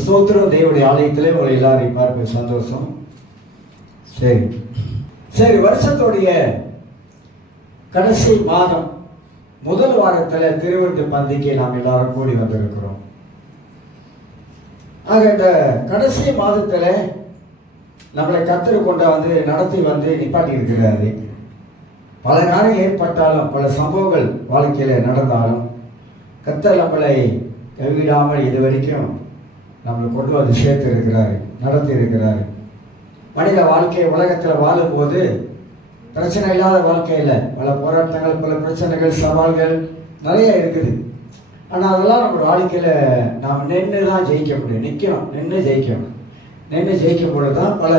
ஸ்தோத்திரம். தேவனுடைய ஆலயத்திலே உங்களை எல்லாரையும் பார்க்க சந்தோஷம். சரி சரி, வருஷத்துடைய கடைசி மாதம் முதல் வாரத்தில் திருவிருந்து பந்திக்கு நாம் எல்லாரும் கூடி வந்திருக்கிறோம். ஆக இந்த கடைசி மாதத்தில் நம்மளை கர்த்தர் கொண்ட நடத்தி நிப்பாட்டி இருக்கிறாரு. பல காரியம் ஏற்பட்டாலும், பல சம்பவங்கள் வாழ்க்கையில் நடந்தாலும், கர்த்தர் நம்மளை கைவிடாமல் இது வரைக்கும் நம்மளை கொண்டு சேர்த்து இருக்கிறாரு, நடத்தி இருக்கிறாரு. மனித வாழ்க்கை உலகத்தில் வாழும்போது பிரச்சனை இல்லாத வாழ்க்கையில் பல போராட்டங்கள், பல பிரச்சனைகள், சவால்கள் நிறைய இருக்குது. ஆனால் அதெல்லாம் நம்ம வாழ்க்கையில் நாம் நின்று தான் ஜெயிக்க முடியும். நிற்கணும், நின்று ஜெயிக்கணும். நின்று ஜெயிக்கும் பொழுது தான் பல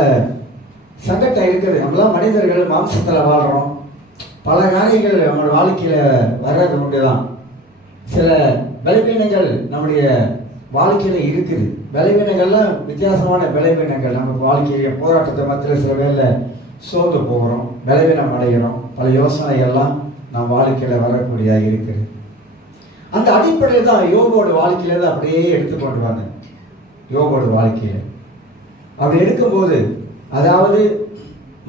சங்கடம் இருக்குது. நம்மளாம் மனிதர்கள், மாம்சத்தில் வாழ்கிறோம். பல காரியங்கள் நம்ம வாழ்க்கையில் வர்றது உண்டு தான். சில பலவீனங்கள் நம்முடைய வாழ்க்கையில் இருக்குது. பலவீனங்கள்லாம் வித்தியாசமான பலவீனங்கள். நமக்கு வாழ்க்கையில போராட்டத்தை மத்தியில் சில வேலை சோர்ந்து போகிறோம், பலவீனம் அடைகிறோம். பல யோசனைகள்லாம் நம் வாழ்க்கையில் வரக்கூடியதாக இருக்குது. அந்த அடிப்படையில் தான் யோகோட வாழ்க்கையில தான் அப்படியே எடுத்துக்கொண்டு வந்தேன். யோகோட வாழ்க்கையில் அப்படி எடுக்கும்போது, அதாவது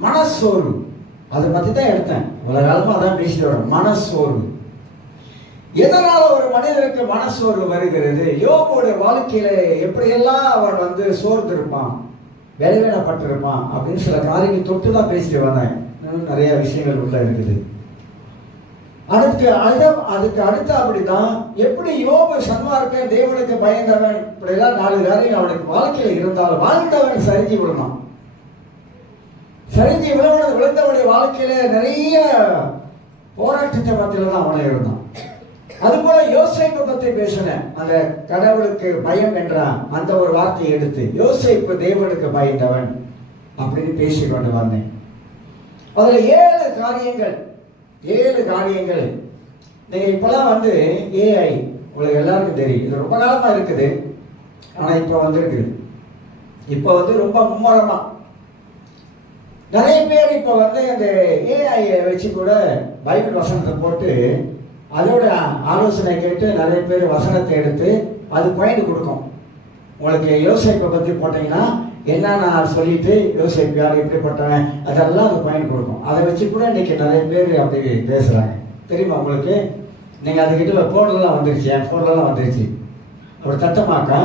மனசோர்வு, அதை பற்றி தான் எடுத்தேன். இவ்வளோ காலமாக அதான் பேசிட்டு வரேன். மனசோர்வு எதனால ஒரு மனிதனுக்கு மனசோர்வு வருகிறது? யோகோட வாழ்க்கையில எப்படியெல்லாம் அவன் சோர்ந்து இருப்பான், பலவீனப்பட்டிருப்பான் அப்படின்னு சில காரியங்கள் தொட்டு தான் பேசிட்டு வந்தேன். நிறைய விஷயங்கள் உள்ள இருக்குது. அதுக்கு அடுத்து அப்படிதான் எப்படி யோபு சன்மார்க்க, தேவனுக்கு பயந்தவன், இப்படியெல்லாம் 4 காரியம் அவனுக்கு வாழ்க்கையில இருந்தாலும் வாழ்ந்தவன் சரிஞ்சு விடணும். சரிஞ்சு விழுந்தவனுடைய வாழ்க்கையில நிறைய போராட்டத்தை மத்தியில தான் அவனை இருந்தான். அதுபோல யோசேப்பை பற்றி பேசினேன். அந்த கடவுளுக்கு பயம் என்ற அந்த ஒரு வார்த்தையை எடுத்து யோசேப்பு தேவனுக்கு பயந்தவன் அப்படின்னு பேசி கொண்டு வந்தேன். அதுல 7 காரியங்கள் நீங்க இப்பெல்லாம் ஏஐ உங்களுக்கு எல்லாருக்கும் தெரியும். இது ரொம்ப காலமா இருக்குது. ஆனா இப்ப வந்திருக்கு. இப்ப ரொம்ப மும்முரமா நிறைய பேர் இப்ப அந்த ஏஐ வச்சு கூட பைபிள் வசனத்தை போட்டு அதோட ஆலோசனை கேட்டு நிறைய பேர் வசனத்தை எடுத்து அது பாயிண்ட் கொடுக்கும். உங்களுக்கு யோசேப்பை பற்றி போட்டீங்கன்னா என்னன்னா சொல்லிட்டு யோசேப்பு யார், எப்படிப்பட்டவன், அதெல்லாம் அது பாயிண்ட் கொடுக்கும். அதை வச்சு கூட இன்னைக்கு நிறைய பேர் அப்படி பேசுகிறாங்க. தெரியுமா உங்களுக்கு? நீங்கள் அதுக்கிட்ட ஃபோன்லாம் வந்துருச்சு, என் ஃபோன்லாம் வந்துருச்சு. அப்படி தட்டமாக்கா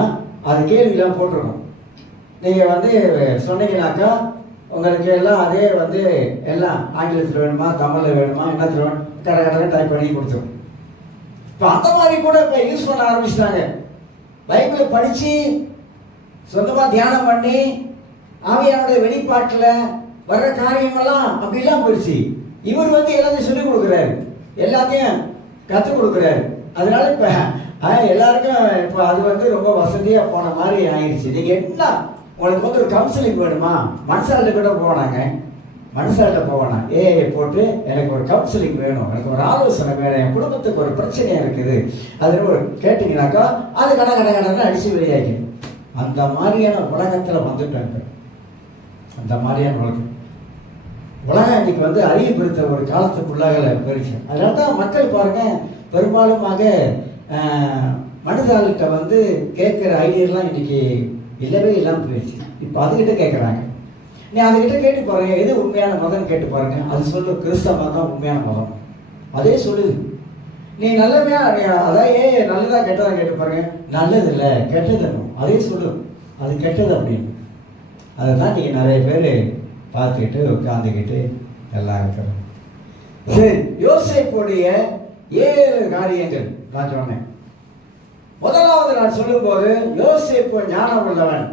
அது கேள்வியெல்லாம் போட்டிருக்கோம். நீங்கள் சொன்னீங்கன்னாக்கா உங்களுக்கு எல்லாம் அதே எல்லாம் ஆங்கிலத்தில் வேணுமா, தமிழில் வேணுமா, என்னத்தில் வேணும், கடை டைப் பண்ணி கொடுத்துரும். இப்போ அந்த மாதிரி கூட இப்போ யூஸ் பண்ண ஆரம்பிச்சிட்டாங்க. பைபிளை படித்து சொந்தமாக தியானம் பண்ணி ஆவியானுடைய வெளிப்பாட்டில் வர்ற காரியமெல்லாம் அப்படிலாம் போயிடுச்சு. இவர் எல்லாத்தையும் சொல்லிக் கொடுக்குறாரு, எல்லாத்தையும் கற்றுக் கொடுக்குறாரு. அதனால இப்போ எல்லாருக்கும் இப்போ அது ரொம்ப வசதியாக போன மாதிரி ஆயிடுச்சு. நீங்கள் என்ன உங்களுக்கு ஒரு கவுன்சிலிங் வேணுமா, மனசால்கிட்ட கூட போனாங்க, மனசால்கிட்ட போவேனா, ஏஐ போட்டு எனக்கு ஒரு கவுன்சிலிங் வேணும், எனக்கு ஒரு ஆலோசனை வேணும், என் குடும்பத்துக்கு ஒரு பிரச்சனையாக இருக்குது, அதில் ஒரு கேட்டிங்கனாக்கா அது கடை அடித்து வெளியாகி அந்த மாதிரியான உலகத்தில் வந்துட்டாங்க. அந்த மாதிரியான உலகம் இன்னைக்கு அறிவுறுத்த ஒரு காலத்துக்குள்ளாக போயிடுச்சு. அதனால தான் மக்கள் பாருங்க பெரும்பாலுமாக மனிதர்கள்கிட்ட கேட்குற ஐடியாலாம் இன்னைக்கு இல்லவே இல்லாமல் போயிடுச்சு. இப்போ அதுக்கிட்ட கேட்குறாங்க. நீ அதுக்கிட்ட கேட்டு பாருங்க, எது உண்மையான மதம் கேட்டு பாருங்க, அது சொல்லு கிறிஸ்தவ மதம் தான் உண்மையான மதம், அதே சொல்லுது. நீ நல்லமையா அதான் நல்லதா கெட்டதா கேட்டு பாருங்க, நல்லது இல்லை கெட்டதுன்னு அதே சொல்லு, அது கெட்டது அப்படின்னு. அதை தான் நீங்கள் நிறைய பேர் பார்த்துக்கிட்டு உட்காந்துக்கிட்டு எல்லாம் இருக்கிறோம். சரி, யோசேப்புடைய 7 காரியங்கள் நான் சொன்னேன். முதலாவது நான் சொல்லும்போது யோசேப்பு ஞானம் உள்ளவன்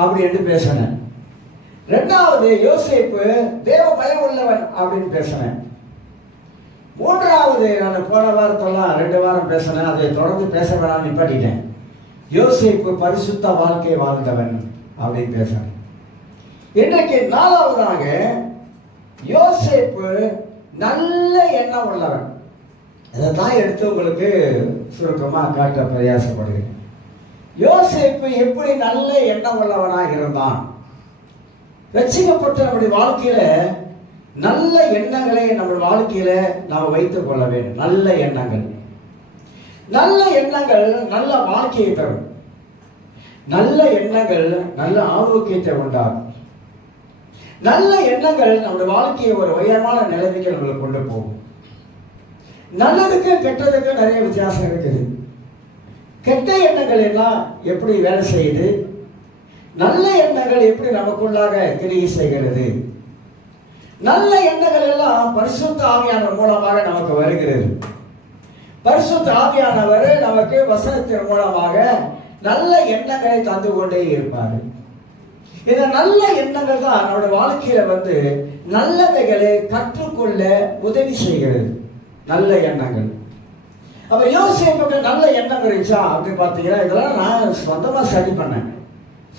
அப்படி என்று பேசினேன். 2வது யோசேப்பு தேவ பயம் உள்ளவன் அப்படின்னு பேசினேன். 3வது நான் போன வாரத்தெல்லாம் 2 வாரம் பேசினேன், அதை தொடர்ந்து பேச வேணாம்னு நிப்பாட்டிட்டேன். யோசேப்பு பரிசுத்த வாழ்க்கை வாழ்ந்தவன் அப்படின்னு பேசினேன். இன்றைக்கு 4வதாக யோசேப்பு நல்ல எண்ணம் உள்ளவன். அதை தான் எடுத்து உங்களுக்கு சுருக்கமாக காட்ட பிரயாசப்படுகிறேன். யோசேப்பு எப்படி நல்ல எண்ணம் உள்ளவனாக இருந்தான்? ரட்சிக்கப்பட்ட நம்முடைய வாழ்க்கையில நல்ல எண்ணங்களை நம்ம வாழ்க்கையில நாம் வைத்துக் கொள்ள வேண்டும். நல்ல எண்ணங்கள் நல்ல வாழ்க்கையை தரும். நல்ல எண்ணங்கள் நல்ல ஆரோக்கியத்தை உண்டாகும். நல்ல எண்ணங்கள் நம்முடைய வாழ்க்கையை ஒரு உயரமான நிலைமைக்கு நம்மளை கொண்டு போகும். நல்லதுக்கு கெட்டதுக்கு நிறைய வித்தியாசம் இருக்குது. கெட்ட எண்ணங்கள் எல்லாம் எப்படி வேலை செய்யுது, நல்ல எண்ணங்கள் எப்படி நமக்குள்ளாக கிரியை செய்கிறது. நல்ல எண்ணங்கள் எல்லாம் பரிசுத்த ஆவியானவர் மூலமாக நமக்கு வருகிறது. பரிசுத்த ஆவியானவர் நமக்கு வசனத்தின் மூலமாக நல்ல எண்ணங்களை தந்து கொண்டே இருப்பார். இந்த நல்ல எண்ணங்கள் தான் நம்முடைய வாழ்க்கையில நல்லவைகளை கற்றுக்கொள்ள உதவி செய்கிறது. நல்ல எண்ணங்கள். அப்ப யோசிப்புக்கு நல்ல எண்ணம் இருந்துச்சா அப்படின்னு பார்த்தீங்கன்னா, இதெல்லாம் நான் சொந்தமா ஸ்டடி பண்ணேன்.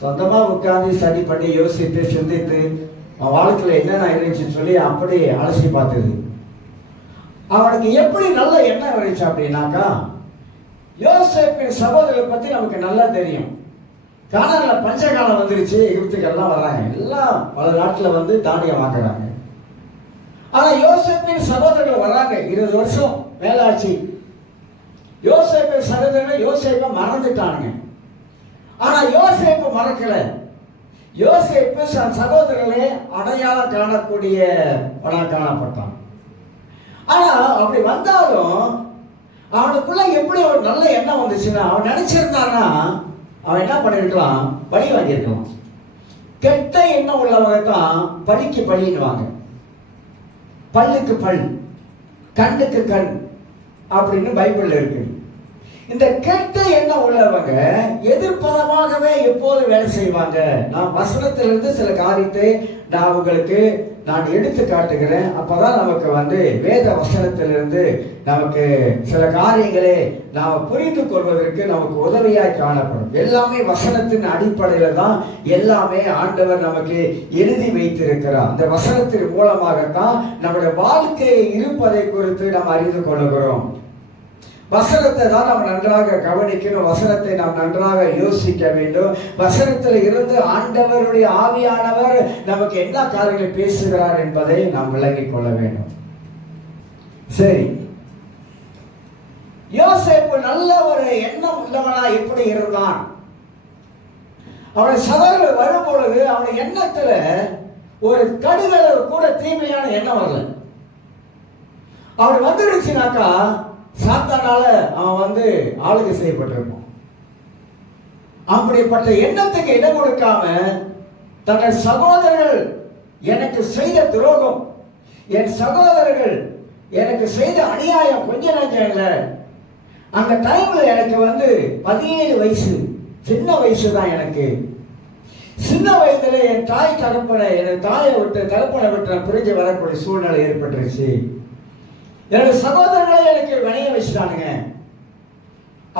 சொந்தமா உட்கார்ந்து ஸ்டடி பண்ணி யோசித்து சிந்தித்து வாழ்க்கையில என்னென்ன இருந்துச்சுன்னு சொல்லி அப்படி அலசி பார்த்தது. அவனுக்கு எப்படி நல்ல எண்ணம் இருந்துச்சு அப்படின்னாக்கா, யோசேப்பின் சகோதரரை பத்தி நமக்கு நல்லா தெரியும். கானான்ல பஞ்சகாலம் வந்துருச்சு, எகிப்துக்கெல்லாம் வர்றாங்க, எல்லாம் பல நாட்டில் தானியம் வாங்குறாங்க. ஆனா யோசேப்பின் சகோதரர்கள் வர்றாங்க, 20 வருஷம் மேலாச்சு. யோசேப்பின் சகோதரர்கள் யோசேப்பை மறந்துட்டானுங்க. ஆனா யோசேப்பு மறக்கல. யோசேப்பு சகோதரர்களே அடையாளம் காணப்பட்டான். ஆனா அப்படி வந்தாலும் அவனுக்குள்ள எப்படி ஒரு நல்ல எண்ணம் வந்துச்சுன்னா, அவன் நினைச்சிருந்தான்னா அவன் என்ன பண்ணிருக்கலாம், பழி வாங்கியிருக்கலாம். கெட்ட எண்ணம் உள்ளவங்க தான் பழிக்கு பழின்னுவாங்க. பல்லுக்கு பல், கண்ணுக்கு கண் அப்படின்னு பைபிள்ல இருக்கு. இந்த கெட்ட எண்ணம் உள்ளவங்க எதிர்பதமாகவே எப்போது வேலை செய்வாங்க. நான் வசனத்திலிருந்து சில காரியத்தை நான் எடுத்து காட்டுகிறேன். அப்பதான் நமக்கு வேத வசனத்திலிருந்து நமக்கு சில காரியங்களை நாம் புரிந்து கொள்வதற்கு நமக்கு உதவியாய் காணப்படும். எல்லாமே வசனத்தின் அடிப்படையில தான் எல்லாமே ஆண்டவர் நமக்கு எழுதி வைத்திருக்கிறார். அந்த வசனத்தின் மூலமாகத்தான் நம்முடைய வாழ்க்கையை இருப்பதை குறித்து நாம் அறிந்து கொள்கிறோம். வசனத்தை தான் நாம் நன்றாக கவனிக்கணும். வசனத்தை நாம் நன்றாக யோசிக்க வேண்டும். வசனத்தில் இருந்து ஆண்டவருடைய ஆவியானவர் நமக்கு என்ன காரியங்களை பேசுகிறார் என்பதை நாம் விளங்கிக் கொள்ள வேண்டும். சரி, யோசேப்பு நல்ல ஒரு எண்ணம் உள்ளவனா எப்படி இருந்தான்? அவனுடைய சகோதரர்கள் வரும் பொழுது அவனுடைய எண்ணத்துல ஒரு கடுகளவு கூட தீமையான எண்ணம் வரல. அவன் வந்துருச்சுனாக்கா சாத்தானால அவன் ஆளுகை செய்யப்பட்டிருப்பான். அப்படிப்பட்ட எண்ணத்துக்கு இடம் கொடுக்காம தங்கள் சகோதரர்கள் எனக்கு செய்த துரோகம், என் சகோதரர்கள் எனக்கு செய்த அநியாயம் கொஞ்ச நஞ்சம் இல்லை. அந்த டைம்ல எனக்கு 17 வயசு, சின்ன வயசு தான். எனக்கு சின்ன வயதுல என் தாய் தகப்பனை, என் தாயை விட்டு தகப்பனை விட்டு பிரிஞ்சு வரக்கூடிய சூழ்நிலை ஏற்பட்டுருச்சு. என்னுடைய சகோதரர்களை எனக்கு வினைய வச்சுட்டானுங்க.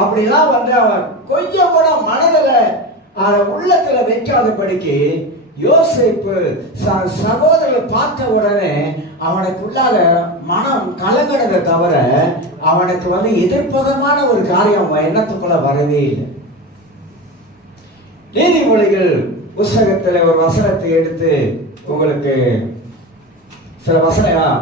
அப்படிலாம் அவன் கொஞ்சம் கூட மனதில் உள்ளத்துல வைக்காதபடிக்கு யோசேப்பு சகோதரர்கள் பார்த்த உடனே அவனுக்குள்ளாக மனம் கலங்கினதை தவிர அவனுக்கு எதிர்ப்பதமான ஒரு காரியம் எண்ணத்துக்குள்ள வரவே இல்லை. நீதிமொழிகள் புஸ்தகத்தில் ஒரு வசனத்தை எடுத்து உங்களுக்கு சில வசனம்,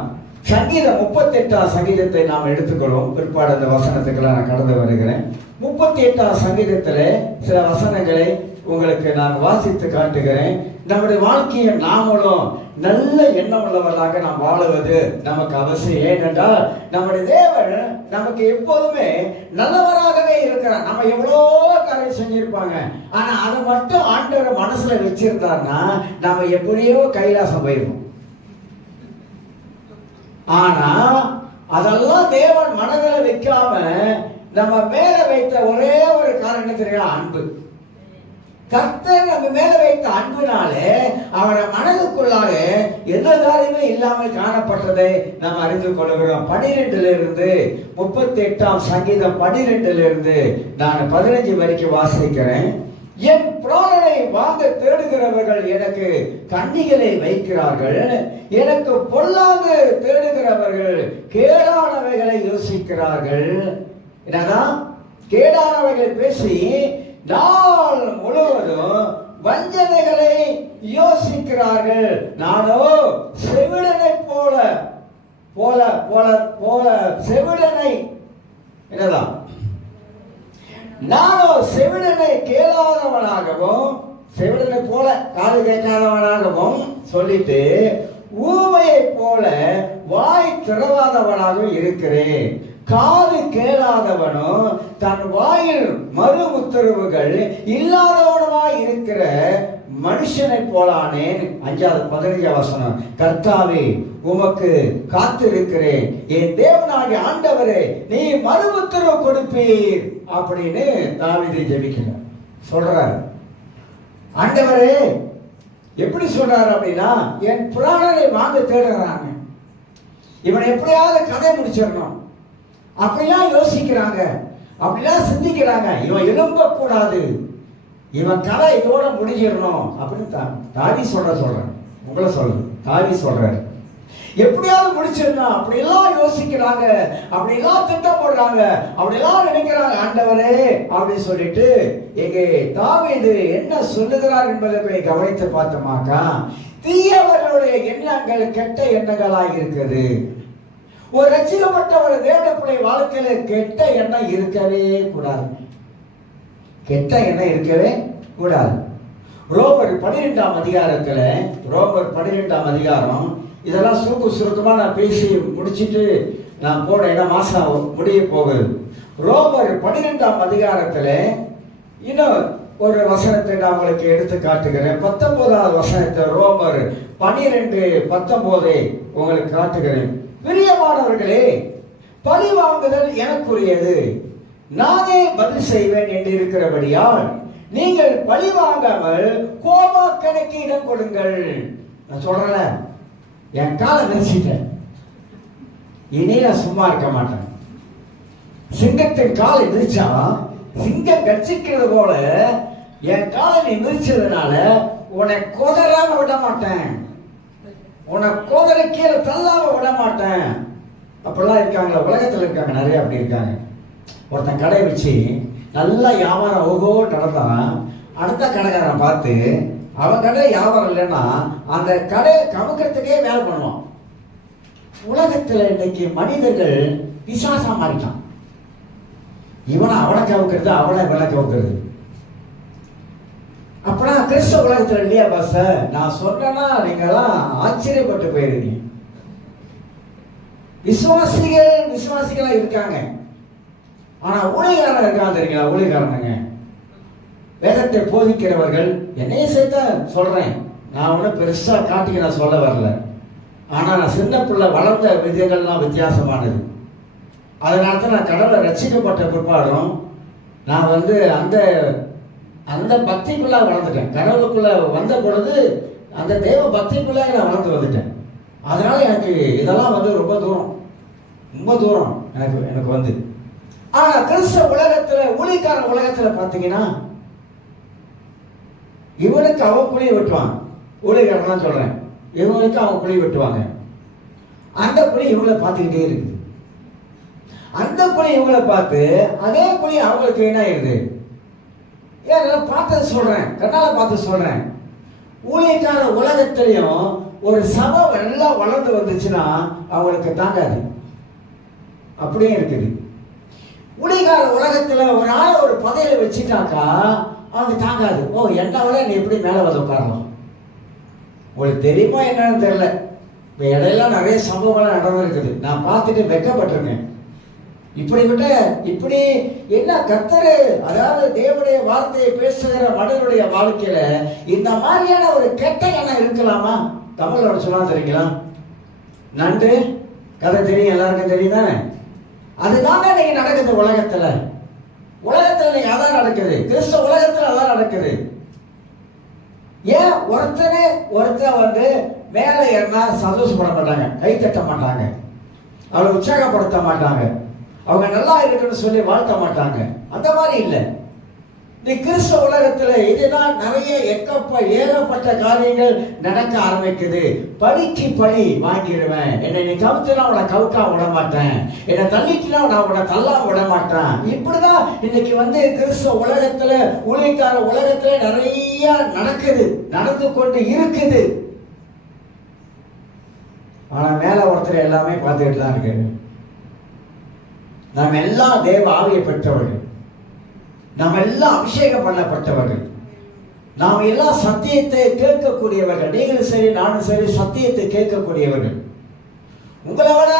சங்கீதம் 38ஆம் சங்கீதத்தை நாம் எடுத்துக்கொள்வோம். பிற்பாடு அந்த வசனத்துக்கெல்லாம் நான் கடந்து வருகிறேன். 38ஆம் சங்கீதத்தில் சில வசனங்களை உங்களுக்கு நான் வாசித்து காட்டுகிறேன். நம்முடைய வாழ்க்கையை நாமளும் நல்ல எண்ணம் உள்ளவர்களாக நாம் வாழுவது நமக்கு அவசியம். ஏனென்றால் நம்முடைய தேவன் நமக்கு எப்போதுமே நல்லவராகவே இருக்கிறார். நம்ம எவ்வளோ காரியம் செஞ்சிருப்பாங்க, ஆனா அதை மட்டும் ஆண்டவர் மனசுல வச்சிருந்தார்னா நம்ம எப்படியோ கைலாசம் போயிருவோம். ஆனா அதெல்லாம் தேவன் மனதில் வைக்காம நம்ம மேல வைத்த ஒரே ஒரு காரணம் தெரியும், அன்பு. கர்த்தர் நம்ம மேல வைத்த அன்புனாலே அவன மனதுக்குள்ளாக எந்த காரியமே இல்லாமல் காணப்பட்டதை நாம் அறிந்து கொள்கிறோம். 12 38ஆம் சங்கீதம் 12 நான் 15 வரைக்கும் வாசிக்கிறேன். என் பிராணனை வாங்க தேடுகிறவர்கள் எனக்கு கண்ணிகளை வைக்கிறார்கள், எனக்கு பொல்லாது தேடுகிறவர்கள் கேடானவைகளை யோசிக்கிறார்கள். என்னதான் கேடானவைகளை பேசி நாள் முழுவதும் வஞ்சனைகளை யோசிக்கிறார்கள். நானோ செவிடனை போல போல போல போல செவிடனை என்னதான் நானோ செவிடனை கேளாதவனாகவும், செவிடனை போல காது கேட்காதவனாகவும் சொல்லிட்டு ஊமையை போல வாய் திறவாதவனாகவும் இருக்கிறேன். காது கேளாதவனும் தன் வாயில் மறு உத்தரவுகள் இல்லாதவனுமாய் இருக்கிற மனுஷனை போலானேன். 15 வசனம். கர்த்தாவே, உமக்கு காத்திருக்கிறேன், என் தேவனாகிய ஆண்டவரே, நீ மறு உத்தரவு கொடுப்பீர் அப்படின்னு தாவீது ஜெபிக்கிறார், சொல்றார். ஆண்டவரே எப்படி சொல்றாரு அப்படின்னா, என் பிராணனை வாங்க தேடுறாங்க, இவனை எப்படியாவது கதை முடிச்சிடணும் அப்படிலாம் யோசிக்கிறாங்க, அப்படிலாம் சிந்திக்கிறாங்க. இவன் எழும்ப கூடாது, இவன் கதை இதோட முடிஞ்சிடணும் அப்படின்னு தாவீது சொல்றேன், உங்களை சொல்றேன், தாவீது சொல்றாரு. எப்படியாவது முடிச்சிடணும் அப்படிலாம் யோசிக்கிறாங்க, அப்படிலாம் திட்டம் போடுறாங்க, அப்படிலாம் நினைக்கிறாங்க. ஆண்டவரே அப்படின்னு சொல்லிட்டு எங்க தாவீது என்ன சொல்லுகிறார் என்பதை போய் கவனித்து பார்த்தோமாக்கா, தீயவர்களுடைய எண்ணங்கள் கெட்ட எண்ணங்களாக இருக்குது. ஒரு ரட்சிக்கப்பட்ட ஒரு தேவனுடைய பிள்ளை வாழ்க்கையில கெட்ட எண்ணம் இருக்கவே கூடாது, கெட்ட எண்ணம் இருக்கவே கூடாது. ரோமர் 12ஆம் அதிகாரத்துல, ரோமர் 12ஆம் அதிகாரம், இதெல்லாம் சுருக்கமா நான் பேசி முடிச்சுட்டு நான் போன ஏன்னா மாசம் முடிய போகுது. ரோமர் 12ஆம் அதிகாரத்துல இன்னும் ஒரு வசனத்தை நான் உங்களுக்கு எடுத்து காட்டுகிறேன். 19வது வசனத்தை ரோமர் 12:19 உங்களுக்கு காட்டுகிறேன். பிரியமானவர்களே, பழி வாங்குதல் எனக்குரியது, நானே பதில் செய்வேன் என்று இருக்கிறபடியால் நீங்கள் பழி வாங்காமல் கோபாக்கணைக்கு இடம் கொடுங்கள். நான் சொல்றேன், என் காலை நெரிச்சிட்டேன், இனி நான் சும்மா இருக்க மாட்டேன். சிங்கத்தின் காலை மிதிச்சா சிங்கம் கட்சிக்கிறது போல என் காலை நீ மிதிச்சதுனால உன்னை கொதறாம விட மாட்டேன், உன்னை கொதற கீழே தள்ளாம விட மாட்டேன். அப்படிலாம் இருக்காங்க, உலகத்தில் இருக்காங்க, நிறைய அப்படி இருக்காங்க. ஒருத்தன் கடை வச்சு நல்லா வியாபாரம் ஓகோ நடந்தான், அடுத்த கடைக்காரன் பார்த்து அவன் கடை வியாபாரம் இல்லைன்னா அந்த கடையை கமுக்கிறதுக்கே வேலை பண்ணுவான். உலகத்தில் இன்னைக்கு மனிதர்கள் பிசாசா மாறிட்டான். இவனை அவனை கவுக்கிறது, அவனை இவனை கவுக்கிறது. அப்படின்னா கிறிஸ்தவ உலகத்தில் இல்லையா பாச? நான் சொன்னா நீங்கெல்லாம் ஆச்சரியப்பட்டு போயிருக்கீங்க. விசுவாசிகளா இருக்காங்க, ஆனா ஊழியக்காரன் இருக்காங்க தெரியுங்களா? ஊழியக்காரனுங்க வேதத்தை போதிக்கிறவர்கள், என்னைய சேர்த்தா சொல்றேன், நான் ஒன்றும் பெருசா காட்டிக்க நான் சொல்ல வரல. ஆனா நான் சின்ன பிள்ளை வளர்ந்த விதங்கள்லாம் வித்தியாசமானது. அதனால தான் நான் கடவுளை ரட்சிக்கப்பட்ட பிற்பாடும் நான் அந்த அந்த பக்திக்குள்ள வளர்ந்துட்டேன். கடவுளுக்குள்ள வந்த பொழுது அந்த தேவ பக்திக்குள்ள நான் வளர்ந்து வந்துட்டேன். அதனால எனக்கு இதெல்லாம் ரொம்ப தூரம் எனக்கு ஆனா கிறிஸ்தவ உலகத்துல, ஊழியக்கார உலகத்துல பாத்தீங்கன்னா இவனுக்கு அவன் குழி வெட்டுவாங்க. ஊழியக்காரன் சொல்றேன், இவங்களுக்கு அவன் குழி வெட்டுவாங்க. அந்த குழி இவங்களை பார்த்துக்கிட்டே இருக்குது, அந்த குழி இவங்களை பார்த்து அதே குழி அவங்களுக்கு என்ன ஆயிடுது. ஏன் பார்த்தது சொல்றேன், கண்ணால பார்த்து சொல்றேன். ஊழியக்கார உலகத்திலையும் ஒரு சபை நல்லா வளர்ந்து வந்துச்சுன்னா அவங்களுக்கு தாங்காது, அப்படியே இருக்குது. ஊழியக்கார உலகத்துல ஒரு ஆள் ஒரு பதவியில வச்சுட்டாக்கா அவங்க தாங்காது. ஓ, என்ன விட நீ எப்படி மேல வந்து உட்காரலாம்? உங்களுக்கு தெரியுமா என்னன்னு தெரியல, இப்ப இடையில நிறைய சம்பவங்கள்லாம் நடந்திருக்குது, நான் பார்த்துட்டு வெட்கப்பட்டிருக்கேன். இப்படி என்ன கர்த்தரு, அதாவது தேவனுடைய வார்த்தையை பேசுகிற மனிதனுடைய வாழ்க்கையில இந்த மாதிரியான ஒரு கெட்ட எண்ணம் இருக்கலாமா? தமிழோட சொன்னா தெரியுங்களா? நன்று கதை தெரியும், எல்லாருக்கும் தெரியும் தானே? அதுதானே இன்னைக்கு நடக்குது உலகத்துல. இன்னைக்கு அதான் நடக்குது, கிறிஸ்தவ உலகத்துல அதான் நடக்குது. ஏன் ஒருத்தர் மேல ஏறினா சந்தோஷப்பட மாட்டாங்க, கை தட்ட மாட்டாங்க, அவளை உற்சாகப்படுத்த மாட்டாங்க, அவங்க நல்லா இருக்குன்னு சொல்லி வாழ்த்த மாட்டாங்க. அந்த மாதிரி இல்லை. இந்த கிறிஸ்தவ உலகத்துல இதுதான் நிறைய ஏகப்பட்ட காரியங்கள் நடக்க ஆரம்பிக்குது. பழிக்கு பழி வாங்கிடுவேன், என்னை நீ கவுத்துனா உன்னை கவுக்கா விட மாட்டேன், என்னை தள்ளிட்டுனா நான் உன்னை தள்ளா விட மாட்டேன். இப்படிதான் இன்னைக்கு கிறிஸ்தவ உலகத்துல, ஊழியக்கார உலகத்துல நிறைய நடந்து கொண்டு இருக்குது. ஆனா மேல ஒருத்தர் எல்லாமே பார்த்துக்கிட்டு தான் இருக்கு. நாம் எல்லாம் தேவ ஆவியை பெற்றவர்கள். நாம் எல்லாம் அபிஷேகம் பண்ணப்பட்டவர்கள். நாம் எல்லாம் சத்தியத்தை கேட்கக்கூடியவர்கள். நீங்களும் சரி, நானும் சரி, சத்தியத்தை கேட்கக்கூடியவர்கள். உங்களை விட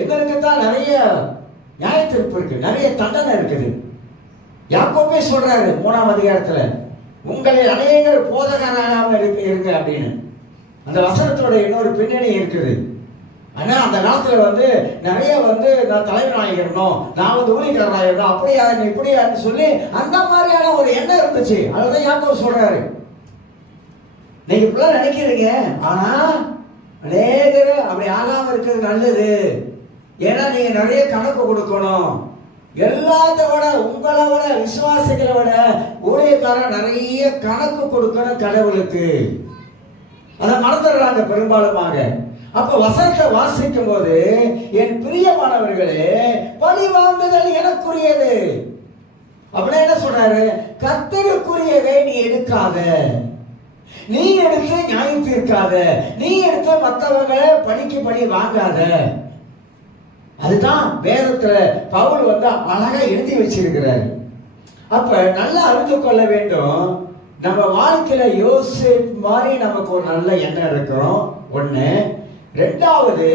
எங்களுக்கு தான் நிறைய நியாயத்தீர்ப்பு இருக்கு, நிறைய தண்டனை இருக்குது. யாக்கோபே சொல்றாரு 3ஆம் அதிகாரத்துல, உங்களில் அநேகர் போதகராக இருங்க அப்படின்னு. அந்த வசனத்தோட இன்னொரு பின்னணி இருக்குது. ஆனா அந்த காலத்துல நிறைய நான் தலைவனாகிடணும், நான் ஊழியக்காரனாகிடணும், அப்படியா இப்படியான்னு சொல்லி அந்த மாதிரியான ஒரு எண்ணம் இருந்துச்சு. அதுதான் யாக்கோபு சொல்றாரு. நீங்க இப்படிலாம் நினைக்கிறீங்க, ஆனா அநேகர் அப்படி ஆகாம இருக்கிறது நல்லது. ஏன்னா நீங்க நிறைய கணக்கு கொடுக்கணும். எல்லாத்த விட, உங்களை விட, விசுவாசிகளை விட ஊழியக்காரன் நிறைய கணக்கு கொடுக்கணும் கடவுளுக்கு. அதை மறந்துடுறாங்க பெரும்பாலுமாக. அப்ப வசனத்தை வாசிக்கும் போது, என் பிரியமானவர்களே, பழி வாங்குதல் எனக்குரியது அப்படின்னா என்ன சொல்றாரு? கர்த்தருக்குரியதை நீ எடுக்காத, நீ எடுத்து நியாயம் தீர்க்காத, நீ எடுத்து மற்றவங்களை பழி வாங்காத. அதுதான் வேதத்துல பவுல் அழகா எழுதி வச்சிருக்கிறார். அப்ப நல்லா அறிந்து கொள்ள வேண்டும், நம்ம வாழ்க்கையில யோசேப்பு மாதிரி நமக்கு ஒரு நல்ல எண்ணம் இருக்கிறோம் ஒண்ணு. ரெண்டாவது,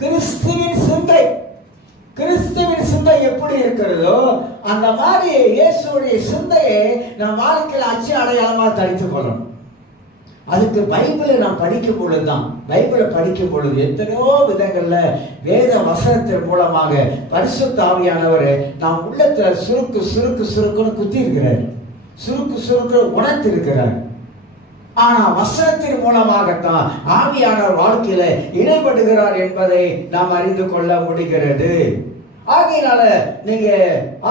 கிறிஸ்துவின் சிந்தை. கிறிஸ்துவின் சிந்தை எப்படி இருக்கிறதோ அந்த மாதிரி இயேசுடைய சிந்தையை நம் வாழ்க்கையில அச்சு அடையாளமா தரித்து கொள்ளணும். அதுக்கு பைபிளை நாம் படிக்கும் பொழுதுதான், பைபிளை படிக்கும் பொழுது எத்தனையோ விதங்கள்ல வேத வசனத்தின் மூலமாக பரிசுத்த ஆவியானவர் நாம் உள்ளத்துல சுருக்கு சுருக்கு சுருக்குன்னு குத்தி இருக்கிறார், சுருக்கு சுருக்கு உணர்த்தி இருக்கிறார். ஆனா வசனத்தின் மூலமாகத்தான் ஆவியானவர் வாழ்க்கையில இடைப்படுகிறார் என்பதை நாம் அறிந்து கொள்ள முடிகிறது. ஆகையினால நீங்க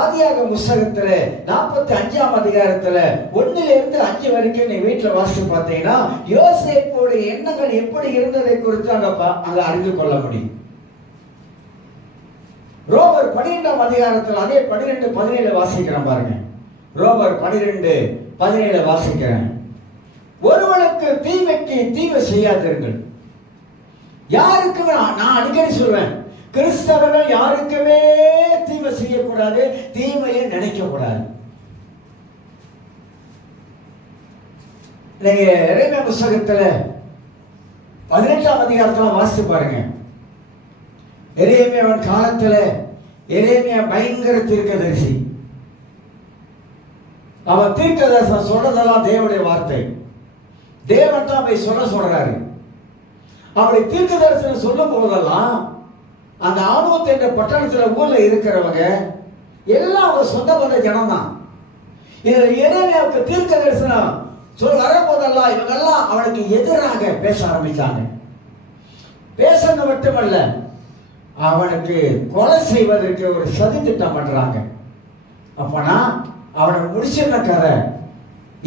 ஆதியாகம புத்தகத்துல 45ஆம் அதிகாரத்துல 1லிருந்து 5 வரைக்கும் நீ வீட்டுல வாசித்து பார்த்தீங்கன்னா யோசேப்புடைய எண்ணங்கள் எப்படி இருந்ததை குறித்து அங்க அறிந்து கொள்ள முடியும். ரோமர் 12ஆம் அதிகாரத்தில் அதே 12-17 வாசிக்கிறேன் பாருங்க. ரோமர் 12-17 வாசிக்கிறேன். ஒருவனுக்கு தீமைக்கு தீமை செய்யாதீர்கள். யாருக்குமே, நான் அடிக்கடி சொல்வேன், கிறிஸ்தவர்கள் யாருக்குமே தீமை செய்யக்கூடாது, தீமையை நினைக்க கூடாது. நீங்க எரேமியா புத்தகத்துல 18ஆம் அதிகாரத்துல வாசித்து பாருங்க. எரேமியாவின் காலத்துல எரேமியா பயங்கர தீர்க்கதரிசி. அவன் தீர்க்கதரிசனம் சொல்றதெல்லாம் தேவனுடைய வார்த்தை. தேவன் தான் போய் சொல்றாரு. அப்படி தீர்க்க தரிசனம் சொல்லும் போதெல்லாம் அந்த ஆணவத்தை என்ற பட்டணத்துல ஊர்ல இருக்கிறவங்க எல்லாம் அவங்க சொந்த பந்த ஜனம் தான். எரேமியாவுக்கு தீர்க்க தரிசனம் வரும்போதெல்லாம் இவங்கெல்லாம் அவனுக்கு எதிராக பேச ஆரம்பிச்சாங்க. பேசுறது மட்டுமல்ல, அவனுக்கு கொலை செய்வதற்கு ஒரு சதி திட்டம் பண்றாங்க. அப்பனா அவனை முடிச்சிருந்த கதை,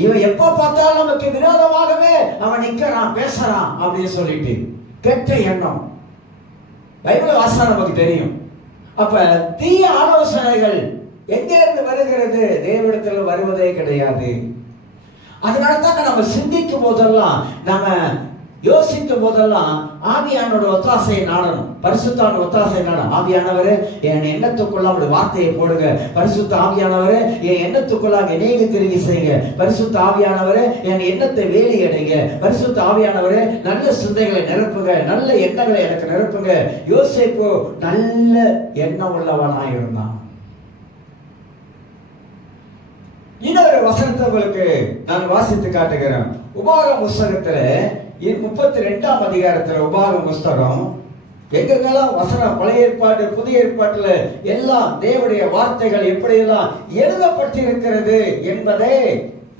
இவன் எப்ப பார்த்தாலும் நமக்கு விரோதமாகவே அவன் நிக்கிறான், பேசுறான் அப்படின்னு சொல்லிட்டு கெட்ட எண்ணம். பைபிள் வாசனம் நமக்கு தெரியும். அப்ப தீய ஆலோசனைகள் எங்க இருந்து வருகிறது? தேவனிடத்தில் வருவதே கிடையாது. அதனாலதான் நம்ம சிந்திக்கும் போதெல்லாம், நம்ம யோசிக்கும் போதெல்லாம் ஆவியானோட ஒத்தாசையை நாடணும், பரிசுத்தான ஒத்தாசை நாடணும். ஆவியானவரே என் எண்ணத்துக்குள்ள அவருடைய வார்த்தையை போடுங்க, பரிசுத்த ஆவியானவரே என் எண்ணத்துக்குள்ளாக நீங்க திரும்பி செய்யுங்க, பரிசுத்த ஆவியானவரே என் எண்ணத்தை வேலி அடைங்க, பரிசுத்த ஆவியானவரே நல்ல சிந்தைகளை நிரப்புங்க, நல்ல எண்ணங்களை எனக்கு நிரப்புங்க. யோசேப்பு நல்ல எண்ணம் உள்ளவனாயிருந்தான். இன்னொரு வசனத்தை உங்களுக்கு நான் வாசித்து காட்டுகிறேன். உபாகம புத்தகத்துல 32ஆம் அதிகாரத்துல, உபாகம புத்தகம் எங்கெல்லாம் வசனம், பழைய ஏற்பாடு புதிய ஏற்பாட்டுல எல்லாம் தேவனுடைய வார்த்தைகள் எப்படியெல்லாம் எழுதப்பட்டிருக்கிறது என்பதை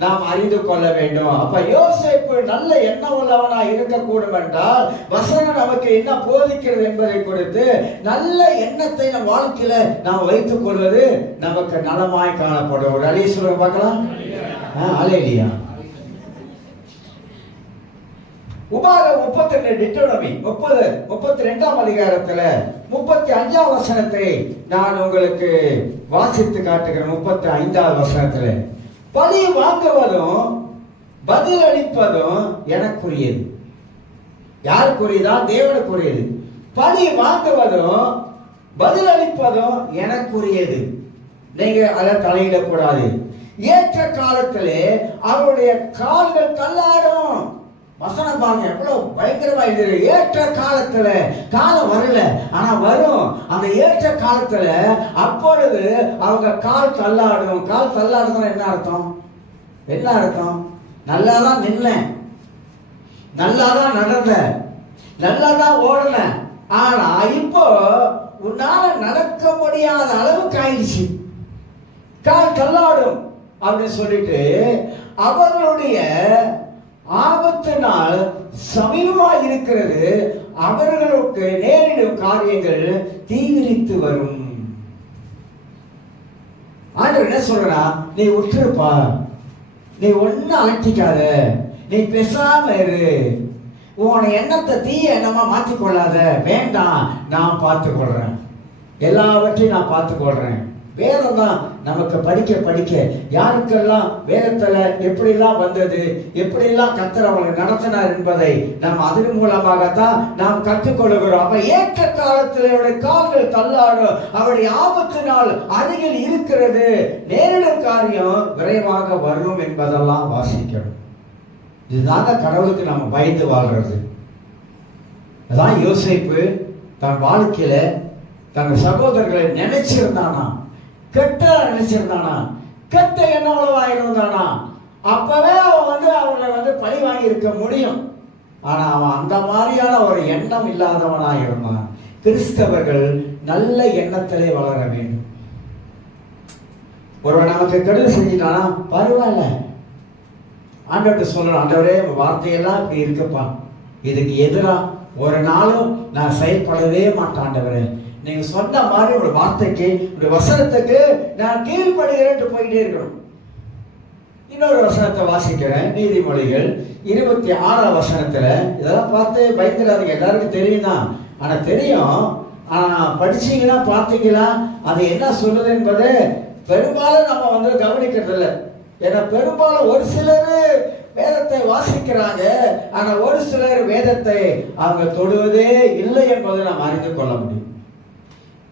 நாம் அறிந்து கொள்ள வேண்டும். அப்ப யோசேப்பு நல்ல எண்ணம் உள்ளவனா இருக்கக்கூடும் என்றால் வசனம் நமக்கு என்ன போதிக்கிறது என்பதை குறித்து நல்ல எண்ணத்தை நம் வாழ்க்கையில நாம் வைத்துக் கொள்வது நமக்கு நலமாய் காணப்படும். ஒரு அலையை சொல்லுங்க பார்க்கலாம். அலையிலியா உபாகம் 32ஆம் அதிகாரத்துல 35ஆம் வசனத்தை நான் உங்களுக்கு வாசித்து காட்டுகிறேன். 35ஆம் வசனத்துல, பழி வாங்குவதும் பதில் அளிப்பதும் எனக்குரியது. யாருக்குரியதா? தேவனுக்குரியது. பழி வாங்குவதும் பதில் அளிப்பதும் எனக்குரியது. நீங்க அதை தலையிடக்கூடாது. ஏற்ற காலத்திலே அவருடைய கால்கள் தள்ளாடும். வசனம் பாருங்க எவ்வளவு பயங்கரமா இது. ஏற்ற காலத்துல, காலம் வரல ஆனா வரும். அந்த ஏற்ற காலத்துல அப்பொழுது அவங்க கால் தள்ளாடும். கால் தள்ளாடுதுன்னா என்ன அர்த்தம்? என்ன அர்த்தம்? நல்லாதான் நின்னேன், நல்லாதான் நடந்த, நல்லாதான் ஓடல, ஆனா இப்போ உன்னால நடக்க முடியாத அளவுக்கு ஆயிடுச்சு, கால் தள்ளாடும் அப்படின்னு சொல்லிட்டு அவர்களுடைய ஆபத்து நாள் சமீபமாக இருக்கிறது, அவர்களுக்கு நேரிடும் காரியங்கள் தீவிரித்து வரும். ஆண்டவர் என்ன சொல்றா? நீ உற்றிருப்பா, நீ ஒன்னும் அலட்டிக்காத, நீ பேசாம இரு, உன எண்ணத்தை தீய எண்ணமா மாற்றிக்கொள்ளாத, வேண்டாம், நான் பார்த்துக்கொள்றேன், எல்லாவற்றையும் நான் பார்த்துக்கொள்றேன். வேதம் தான் நமக்கு படிக்க படிக்க யாருக்கெல்லாம் வேதத்துல எப்படிலாம் வந்தது, எப்படிலாம் கர்த்தர் அவங்களை நடத்தினார் என்பதை நாம் அதன் மூலமாகத்தான் நாம் கற்றுக்கொள்கிறோம். அப்ப ஏற்ற காலத்தில் அவருடைய கால்கள் தள்ளாடும், அவருடைய ஆபத்து நாள் அருகில் இருக்கிறது, நேரிடும் காரியம் விரைவாக வரும் என்பதெல்லாம் வாசிக்கணும். இதுதாங்க கடவுளுக்கு நம்ம பயந்து வாழ்றது. அதான் யோசேப்பு தன் வாழ்க்கையில தன் சகோதரர்களை நினைச்சிருந்தானா, கெட்ட நினைச்சிருந்தானா, கெட்ட எண்ணவளவா இருந்தானா, அப்பவே அவன் அவங்களை பழி வாங்கி இருக்க முடியும். ஆனா அவன் அந்த மாதிரியான ஒரு எண்ணம் இல்லாதவனா இருந்தான். கிறிஸ்தவர்கள் நல்ல எண்ணத்திலே வளர வேண்டும். ஒருவன் நமக்கு கெடுதல் செஞ்சிட்டானா பரவாயில்ல, ஆண்டவர்கிட்ட சொல்லணும், ஆண்டவரே வார்த்தையெல்லாம் இப்படி இருக்குப்பா, இதுக்கு எதிரா ஒரு நாளும் நான் செயல்படவே மாட்டேன் ஆண்டவரே, நீங்க சொன்ன மாதிரி ஒரு வார்த்தைக்கு, ஒரு வசனத்துக்கு நான் கீழ்ப்படுகிறேன் போயிட்டே இருக்கணும். இன்னொரு வசனத்தை வாசிக்கிறேன், நீதிமொழிகள் 26ஆம் வசனத்துல. இதெல்லாம் பார்த்து பயந்துடாதீங்க, எல்லாருக்கும் தெரியும் தான், ஆனா தெரியும், ஆனா படிச்சீங்கன்னா பார்த்தீங்களா அது என்ன சொல்லுது என்பது பெரும்பாலும் நம்ம கவனிக்கிறது இல்லை. ஏன்னா பெரும்பாலும் ஒரு சிலர் வேதத்தை வாசிக்கிறாங்க, ஆனா ஒரு சிலர் வேதத்தை அவங்க தொடுவதே இல்லை என்பதை நாம் அறிந்து கொள்ள முடியும்.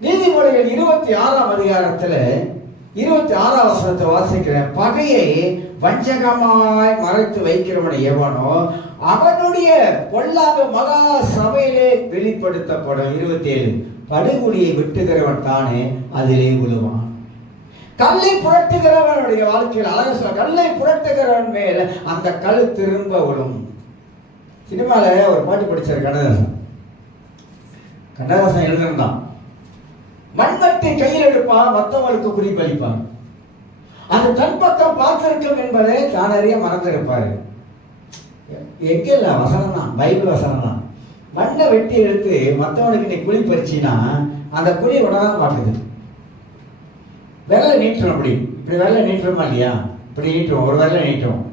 நீதிமொழிகள் 26ஆம் அதிகாரத்துல 26ஆம் வசனத்தை வாசிக்கிறேன். பகையை வஞ்சகமாய் மறைத்து வைக்கிறவனை எவனோ அவனுடைய பொல்லாத மகா சபையிலே வெளிப்படுத்தப்படும். 27 படுகுடியை வெட்டுகிறவன் தானே அதிலே விழுவான். கல்லை புரட்டுகிறவனுடைய வாழ்க்கையில் அழக சொல்ல, கல்லை புரட்டுகிறவன் மேல் அந்த கல் திரும்ப விழும். சினிமால ஒரு பாட்டு படிச்சார் கண்ணதாசன். கண்ணதாசன் எழுதிருந்தான், மண்வெட்டி கையில் எடுப்பான், மற்றவர்களுக்கு குறிப்பளிப்பான், அது தன் பக்கம் பார்த்திருக்கும் என்பதை தான் அறிய மறந்திருப்பாரு. எங்க இல்ல வசனம் தான், பைபிள் வசனம் தான். மண்ணை வெட்டி எடுத்து மற்றவனுக்கு நீ குழி பறிச்சினா அந்த குழி உடனே பார்க்குது. விரலை நீட்டுறோம், அப்படி இப்படி விரலை நீட்டுறோமா இல்லையா? இப்படி நீட்டுவோம், ஒரு விரலை நீட்டுவோம்,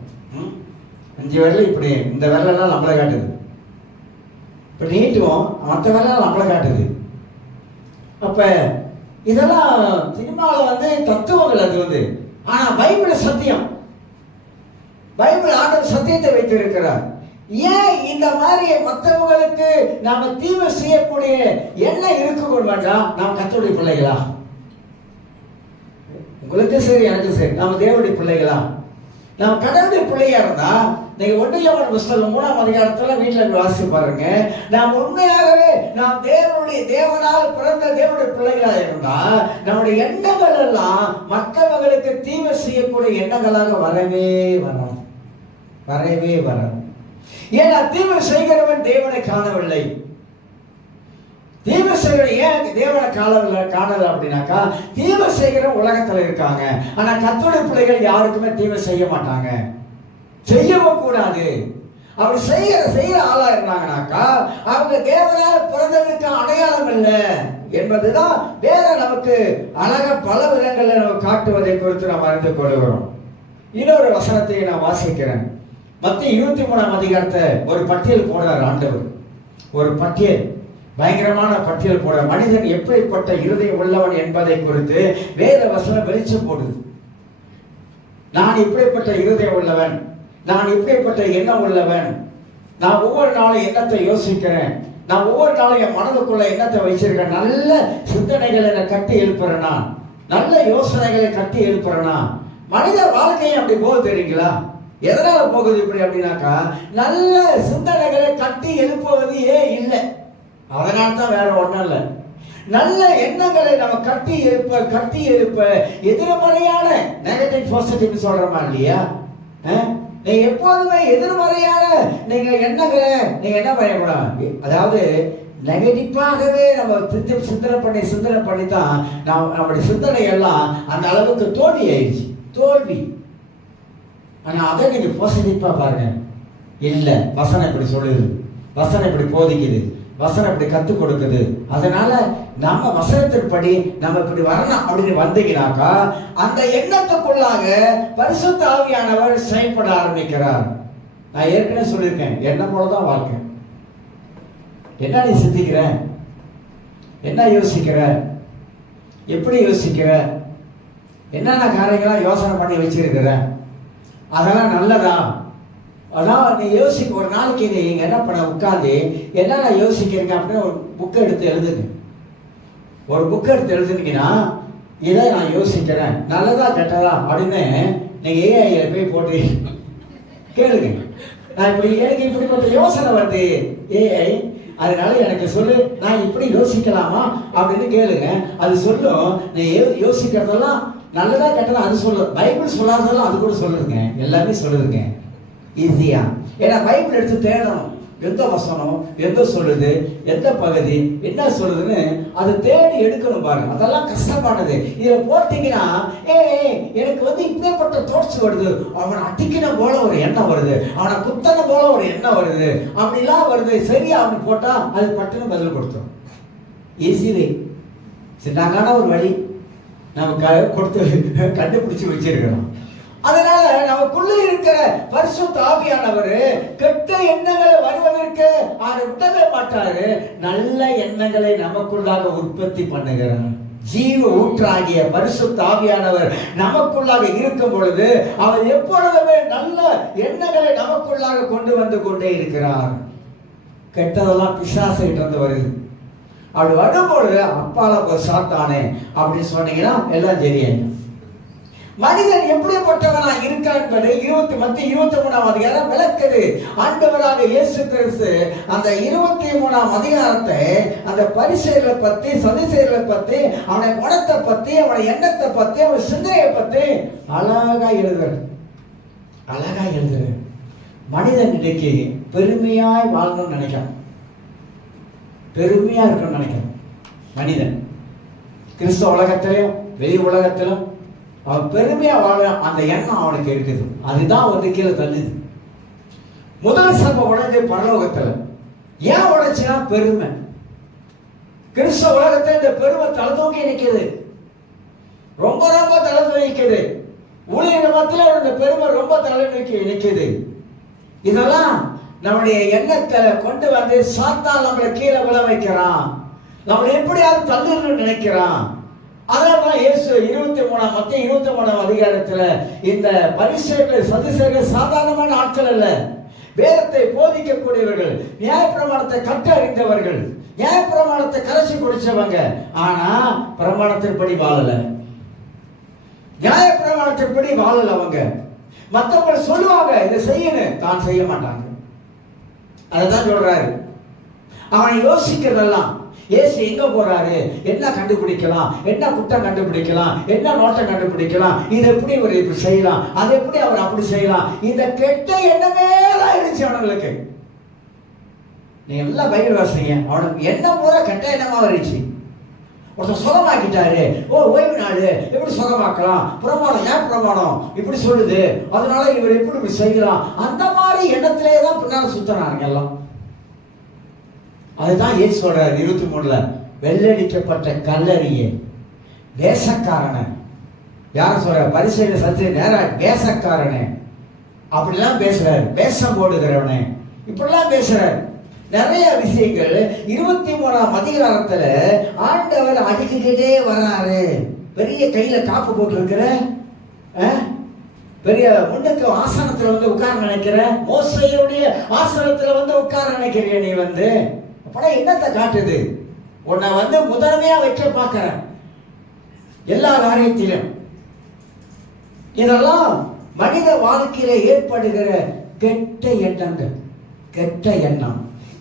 5 விரலை இப்படி, இந்த விரலாம் நம்மளை காட்டுது, இப்படி நீட்டுவோம், மற்ற விரலாம் நம்மளை காட்டுது. அப்ப இதெல்லாம் சினிமாவில் தத்துவங்கள், அது ஆனா பைபிள் சத்தியம். பைபிள் ஆண்டவர் சத்தியத்தை வைத்திருக்கிறார். ஏன் இந்த மாதிரி மற்றவங்களுக்கு நாம தீமை செய்யக்கூடிய எண்ணம் இருக்க வேண்டாம்? நாம் கர்த்தருடைய பிள்ளைகளா? உங்களுக்கு சரி, எனக்கு சரி, நாம தேவனுடைய பிள்ளைகளா? நாம் கடவுளுடைய பிள்ளையா இருந்தா நீங்க 1 யோவான் புத்தகம் 3ஆம் அதிகாரத்துல வீட்டுல வாசிச்சு பாருங்க. நாம் உண்மையாகவே நாம் தேவனால் பிறந்த தேவனுடைய பிள்ளைகளா இருந்தா நம்முடைய எண்ணங்கள் எல்லாம் மற்றவர்களுக்கு தீமை செய்யக்கூடிய எண்ணங்களாக வரவே வராது, வரவே வராது. ஏன்னா தீமை செய்கிறவன் தேவனை காணவில்லை. தீமை செய்கிற ஏன் தேவனை காணல அப்படின்னாக்கா, தீமை செய்கிற உலகத்துல இருக்காங்க, ஆனா கர்த்தருடைய பிள்ளைகள் யாருக்குமே தீமை செய்ய மாட்டாங்க, செய்யவும் கூடாது. அப்படி செய்யற ஆளா இருந்தாங்கனாக்கா அவங்க தேவனால பிறந்ததுக்கு அடையாளம் இல்லை என்பதுதான் வேற நமக்கு அழக பல விதங்கள்ல நம்ம காட்டுவதை குறித்து நாம் அறிந்து கொள்கிறோம். இன்னொரு வசனத்தை நான் வாசிக்கிறேன். மத்திய 23ஆம் அதிகாரத்தை ஒரு பட்டியல் போடுறார் ஆண்டவர். ஒரு பட்டியல், பயங்கரமான பட்டியல் போட, மனிதன் எப்படிப்பட்ட இருதயம் உள்ளவன் என்பதை குறித்து வேத வசனம் வெளிச்சம் போடுது. நான் இப்படிப்பட்ட இருதயம் உள்ளவன், நான் இப்படிப்பட்ட எண்ணம் உள்ளவன், நான் ஒவ்வொரு நாளும் எண்ணத்தை யோசிக்கிறேன், நான் ஒவ்வொரு நாளும் என் மனதுக்குள்ள எண்ணத்தை வச்சிருக்கேன், நல்ல சிந்தனைகளை கட்டி எழுப்புறேனா, நல்ல யோசனைகளை கட்டி எழுப்புறேனா, மனித வாழ்க்கையும் அப்படி போகுது தெரியுங்களா? எதனால போகுது இப்படி அப்படின்னாக்கா, நல்ல சிந்தனைகளை கட்டி எழுப்புவது ஏன் இல்லை, அதனால தான், வேற ஒன்றும் இல்லை. நல்ல எண்ணங்களை நம்ம கட்டி எழுப்ப எதிர்மறையான நெகட்டிவ் பாசிட்டிவ் சொல்றோமா இல்லையா? நீங்க எப்போதுமே எதிர்மறையான நீங்க எண்ணங்களை நீங்க என்ன பண்ணக்கூடாது, அதாவது நெகட்டிவாகவே நம்ம சிந்தனை பண்ணி தான் நம்முடைய சிந்தனை எல்லாம் அந்த அளவுக்கு தோல்வி ஆயிடுச்சு, தோல்வி. ஆனா அதை நீங்க பாசிட்டிவா பாருங்க. இல்ல, வசனம் இப்படி சொல்லுது, வசனம் இப்படி போதிக்குது, வசனம் இப்படி கத்துக் கொடுக்குது, அதனால நம்ம வசனத்தின்படி நம்ம இப்படி வரணும் அப்படின்னு வந்தீங்கன்னாக்கா அந்த எண்ணத்துக்குள்ளாக பரிசுத்த ஆவியானவர் செயல்பட ஆரம்பிக்கிறார். நான் ஏற்கனவே சொல்லியிருக்கேன், எண்ணம் போலதான் வாழ்க்கை. என்ன நீ சிந்திக்கிற, என்ன யோசிக்கிற, எப்படி யோசிக்கிற, என்னென்ன காரியங்களாம் யோசனை பண்ணி வச்சிருக்கிற, அதெல்லாம் நல்லதா? அதான் நீ யோசிக்க. ஒரு நாளைக்கு நீங்க என்ன பண்ண உட்காந்து என்னென்ன யோசிக்கிறீங்க அப்படின்னு ஒரு புக்கை எடுத்து எழுதுங்க. ஒரு புக்கை எடுத்து எழுதுனீங்கன்னா, இதை நான் யோசிக்கிறேன், நல்லதா கெட்டதா அப்படின்னு நீங்க ஏஐ போய் போட்டு கேளுங்க. நான் இப்படி எனக்கு இப்படிப்பட்ட யோசனை வருது ஏஐ, அதனால எனக்கு சொல்லு, நான் இப்படி யோசிக்கலாமா அப்படின்னு கேளுங்க. அது சொல்லும். நீ யோசிக்கிறதெல்லாம் நல்லதா கெட்டதா அது சொல்லு. பைபிள் சொல்லாததெல்லாம் அது கூட சொல்லுதுங்க, எல்லாமே சொல்லுதுங்க ஈஸியா. ஏன்னா பைபிள் எடுத்து தேடணும், எந்த வசனம் எந்த சொல்லுது, எந்த பகுதி என்ன சொல்லுதுன்னு அதை தேடி எடுக்கணும் பாருங்க. அதெல்லாம் கஷ்டமானது. இதுல போட்டீங்கன்னா எனக்கு இப்படிப்பட்ட தோட்சி வருது, அவனை அடிக்கிற போல ஒரு எண்ணம் வருது, அவனை குத்தன போல ஒரு எண்ணம் வருது, அப்படிலாம் வருது, சரியா அப்படின்னு போட்டா அது பட்டுன்னு பதில் கொடுத்தோம். ஈஸிலி சின்னங்கான ஒரு வழி நமக்கு கொடுத்து கண்டுபிடிச்சு வச்சிருக்கிறோம். அதனால நமக்குள்ள இருக்கிற பரிசுத்த ஆவியானவர் கெட்ட எண்ணங்களை வருவதற்கு அதை விடவே மாட்டாரு. நல்ல எண்ணங்களை நமக்குள்ளாக உற்பத்தி பண்ணுகிறார். ஜீவ ஊற்றாகிய பரிசுத்த ஆவியானவர் நமக்குள்ளாக இருக்கும் பொழுது அவர் எப்பொழுதுமே நல்ல எண்ணங்களை நமக்குள்ளாக கொண்டு வந்து கொண்டே இருக்கிறார். கெட்டதெல்லாம் பிசாசுகிட்ட இருந்து வருது. அப்படி வரும்பொழுது அப்பால சாத்தானே அப்படின்னு சொன்னீங்கன்னா எல்லாம் சரியாயிடும். மனிதன் எப்படிப்பட்டவனா இருக்கா என்பது மத்திய 23ஆம் அதிகாரம் விளக்குது. ஆண்டவராக இயேசு கிறிஸ்து அந்த 23ஆம் அதிகாரத்தை அந்த பரிசேயர்களை பத்தி, சதுசேயர்களை பத்தி, அவனை குணத்தை பத்தி, அவனை எண்ணத்தை பத்தி, அவன் சிந்தையை பத்தி அழகா எழுதுற. மனிதன் இன்னைக்கு பெருமையாய் வாழணும்னு நினைக்கிறான், பெருமையா இருக்கணும்னு நினைக்கிறான் மனிதன். கிறிஸ்தவ உலகத்திலும் வெளி உலகத்திலும் அவன் பெருமையா வாழ அந்த எண்ணம் அவனுக்கு இருக்குது. அதுதான் கீழே தள்ளுது. முதல் சபை உடைஞ்சு பரலோகத்துல ஏன் உடைச்சுனா பெருமை. கிறிஸ்தவ உலகத்துல இந்த பெருமை தலை நிற்குது, ரொம்ப ரொம்ப தலை நிற்குது. ஊழியர் மத்தியில இந்த பெருமை ரொம்ப தலை நிற்குது. இதெல்லாம் நம்முடைய எண்ணத்தை கொண்டு வந்து சாத்தான் நம்மளை கீழே விழ வைக்கிறான், நம்மளை எப்படியாவது தள்ளுன்னு நினைக்கிறான். அதனால இயேசு மத்திய 23ஆம் அதிகாரத்துல இந்த பரிசேயர்கள் சதுசேயர்கள் சாதாரணமான ஆட்கள் அல்ல, வேதத்தை போதிக்கக்கூடியவர்கள், நியாயப்பிரமாணத்தை கற்று அறிந்தவர்கள், நியாயப்பிரமாணத்தை கரைச்சி குடிச்சவங்க. ஆனா பிரமாணத்தின்படி வாழல, நியாயப்பிரமாணத்தின்படி வாழல. அவங்க மற்றவங்க சொல்லுவாங்க இதை செய்யணும், தான் செய்ய மாட்டாங்க. அதான் சொல்றாரு. அவன் யோசிக்கிறதெல்லாம் இயேசு எங்க போறாரு, என்ன கண்டுபிடிக்கலாம், என்ன குற்றம் கண்டுபிடிக்கலாம், என்ன நோட்டம் கண்டுபிடிக்கலாம், இது எப்படி அவர் இப்படி செய்யலாம், அதை எப்படி அவர் அப்படி செய்யலாம், இந்த கெட்ட எண்ணமே தான் இருந்துச்சு அவனுங்களுக்கு. நீங்க எல்லாம் பைபிள் வாசிங்க, அவனுக்கு என்ன பூரா கெட்ட எண்ணமா இருந்துச்சு. ஒருத்தர் சுகமாக்கிட்டாரு, ஓய்வு நாள் எப்படி சுகமாக்கலாம், பிரமாணம் ஏன் பிரமாணம் இப்படி சொல்லுது, அதனால இவர் எப்படி இப்படி செய்யலாம், அந்த மாதிரி எண்ணத்திலே தான் பின்னால சுத்தினாங்க எல்லாம். அதுதான் இயேசு சொல்றாரு 23ல, வெள்ளடிக்கப்பட்ட கல்லறியே வேஷக்காரனை. யார சொல்ற? பரிசேயர் சத்திய நேரா வேஷக்காரனே அப்படிலாம் பேசுறாரு, வேஷம் போடுகிறவனே இப்படிலாம் பேசுறாரு. நிறைய விஷயங்கள் 23ஆம் அதிகாரத்துல ஆண்டவர் அடிக்கிட்டே வர்றாரு. பெரிய கையில காப்பு போட்டு இருக்கிற, பெரிய முன்னுக்கு ஆசனத்துல உட்கார நினைக்கிற, மோசையுடைய ஆசனத்துல உட்கார நினைக்கிறிய நீ படம் என்னத்தை காட்டுது? உன்னை முதன்மையா வைக்க பார்க்கிற எல்லா காரியத்திலும். இதெல்லாம் மனித வாழ்க்கையில ஏற்படுகிற கெட்ட எண்ணங்கள். கெட்ட எண்ணம்.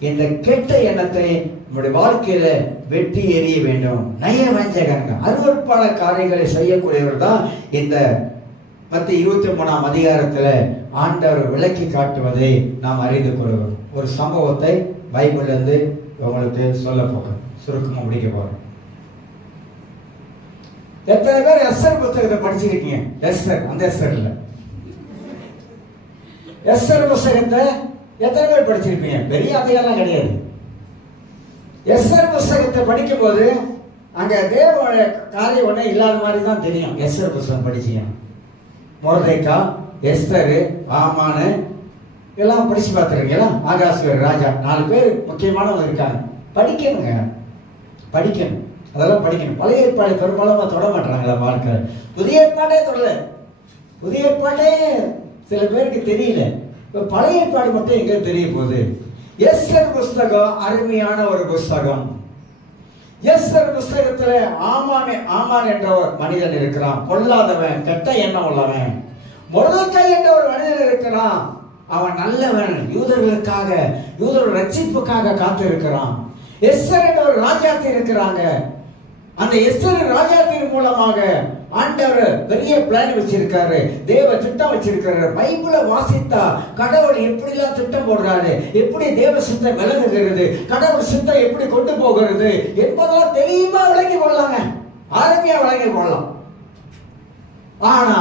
இந்த கெட்ட எண்ணத்தை நம்முடைய வாழ்க்கையில வெட்டி எறிய வேண்டும். நயவஞ்சகங்க, அருவருப்பான காரியங்களை செய்யக்கூடியவர் தான் இந்த மத்திய 23ஆம் அதிகாரத்துல ஆண்டவர் விளக்கி காட்டுவதை நாம் அறிந்து கொள்வோம். ஒரு சம்பவத்தை பைபிள்ல இருந்து உங்களுக்கு சொல்ல போகிறேன், சுருக்கமா முடிக்க போறேன். எத்தனை பேர் எஸ்தர் புத்தகத்தை படிச்சிருக்கீங்க? எஸ்தர், அந்த எஸ்தர் இல்ல, எஸ்தர் புத்தகத்தை எத்தனை பேர் படிச்சிருப்பீங்க? பெரிய அதிகாரம் கிடையாது. எஸ்தர் புத்தகத்தை படிக்கும் போது அங்க தேவ காரியம் ஒண்ணு இல்லாத மாதிரி தான் தெரியும். எஸ்தர் புத்தகம் படிச்சீங்க, மொர்தெக்கா, எஸ்தர், ஆமானு எல்லாம் படிச்சு பார்த்துருக்கீங்களா? ஆகாஸ்வேர் ராஜா, 4 பேர் முக்கியமானவங்க இருக்காங்க. படிக்கணுங்க, படிக்கணும், அதெல்லாம் படிக்கணும். பழைய ஏற்பாடு பெரும்பாலும் தொட மாட்டாங்களா வாழ்க்கை? புதிய ஏற்பாடே தொடல. புதிய ஏற்பாடே சில பேருக்கு தெரியல. இப்போ பழைய ஏற்பாடு மட்டும் எங்க தெரிய போகுது? எஸ்தர் புஸ்தகம் அருமையான ஒரு புஸ்தகம். எஸ்தர் புஸ்தகத்துல ஆமான் என்ற ஒரு மனிதன் இருக்கிறான், பொல்லாதவன், கெட்ட எண்ணம் உள்ளவன். மொர்தெக்கை என்ற ஒரு மனிதன் இருக்கிறான், அவன் நல்லவன், யூதர்களுக்காக, யூதர்கள் ரட்சிப்புக்காக காத்து இருக்கிறான். எஸ்தர் என்ற ஒரு ராஜாத்தி இருக்கிறாங்க. அந்த எஸ்தர் ராஜாத்தின் மூலமாக ஆண்டவர் பெரிய பிளான் வச்சிருக்காரு, தேவ திட்டம் வச்சிருக்காரு. பைபிளை வாசித்தா கடவுள் எப்படிலாம் திட்டம் போடுறாரு, எப்படி தேவ சித்தம் விளங்குகிறது, கடவுள் சித்தம் எப்படி கொண்டு போகிறது என்பதெல்லாம் தெளிவா விளங்கி கொள்ளலாங்க, ஆரம்பியா விளங்கி கொள்ளலாம். ஆனா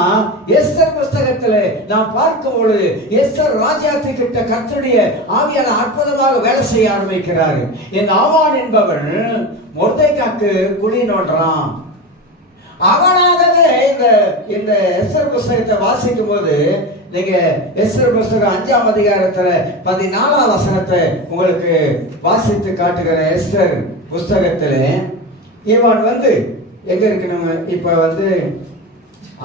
எஸ்தர் புஸ்தகத்துல நாம் பார்க்கும் பொழுது எஸ்தர் ராஜாத்தி கிட்ட கர்த்தருடைய ஆவியான அற்புதமாக வேலை செய்ய ஆரம்பிக்கிறாரு. இந்த ஆமான் என்பவன் மொர்தெக்காக்கு குழி நோண்டுறான். அவனாகவே இந்த எஸ்தர் புஸ்தகத்தை வாசிக்கும் போது நீங்க எஸ்தர் புஸ்தகம் 5ஆம் அதிகாரத்துல 14ஆம் வசனத்தை உங்களுக்கு வாசித்து காட்டுகிற எஸ்தர் புஸ்தகத்துல இவன் எங்க இருக்கு? நம்ம இப்ப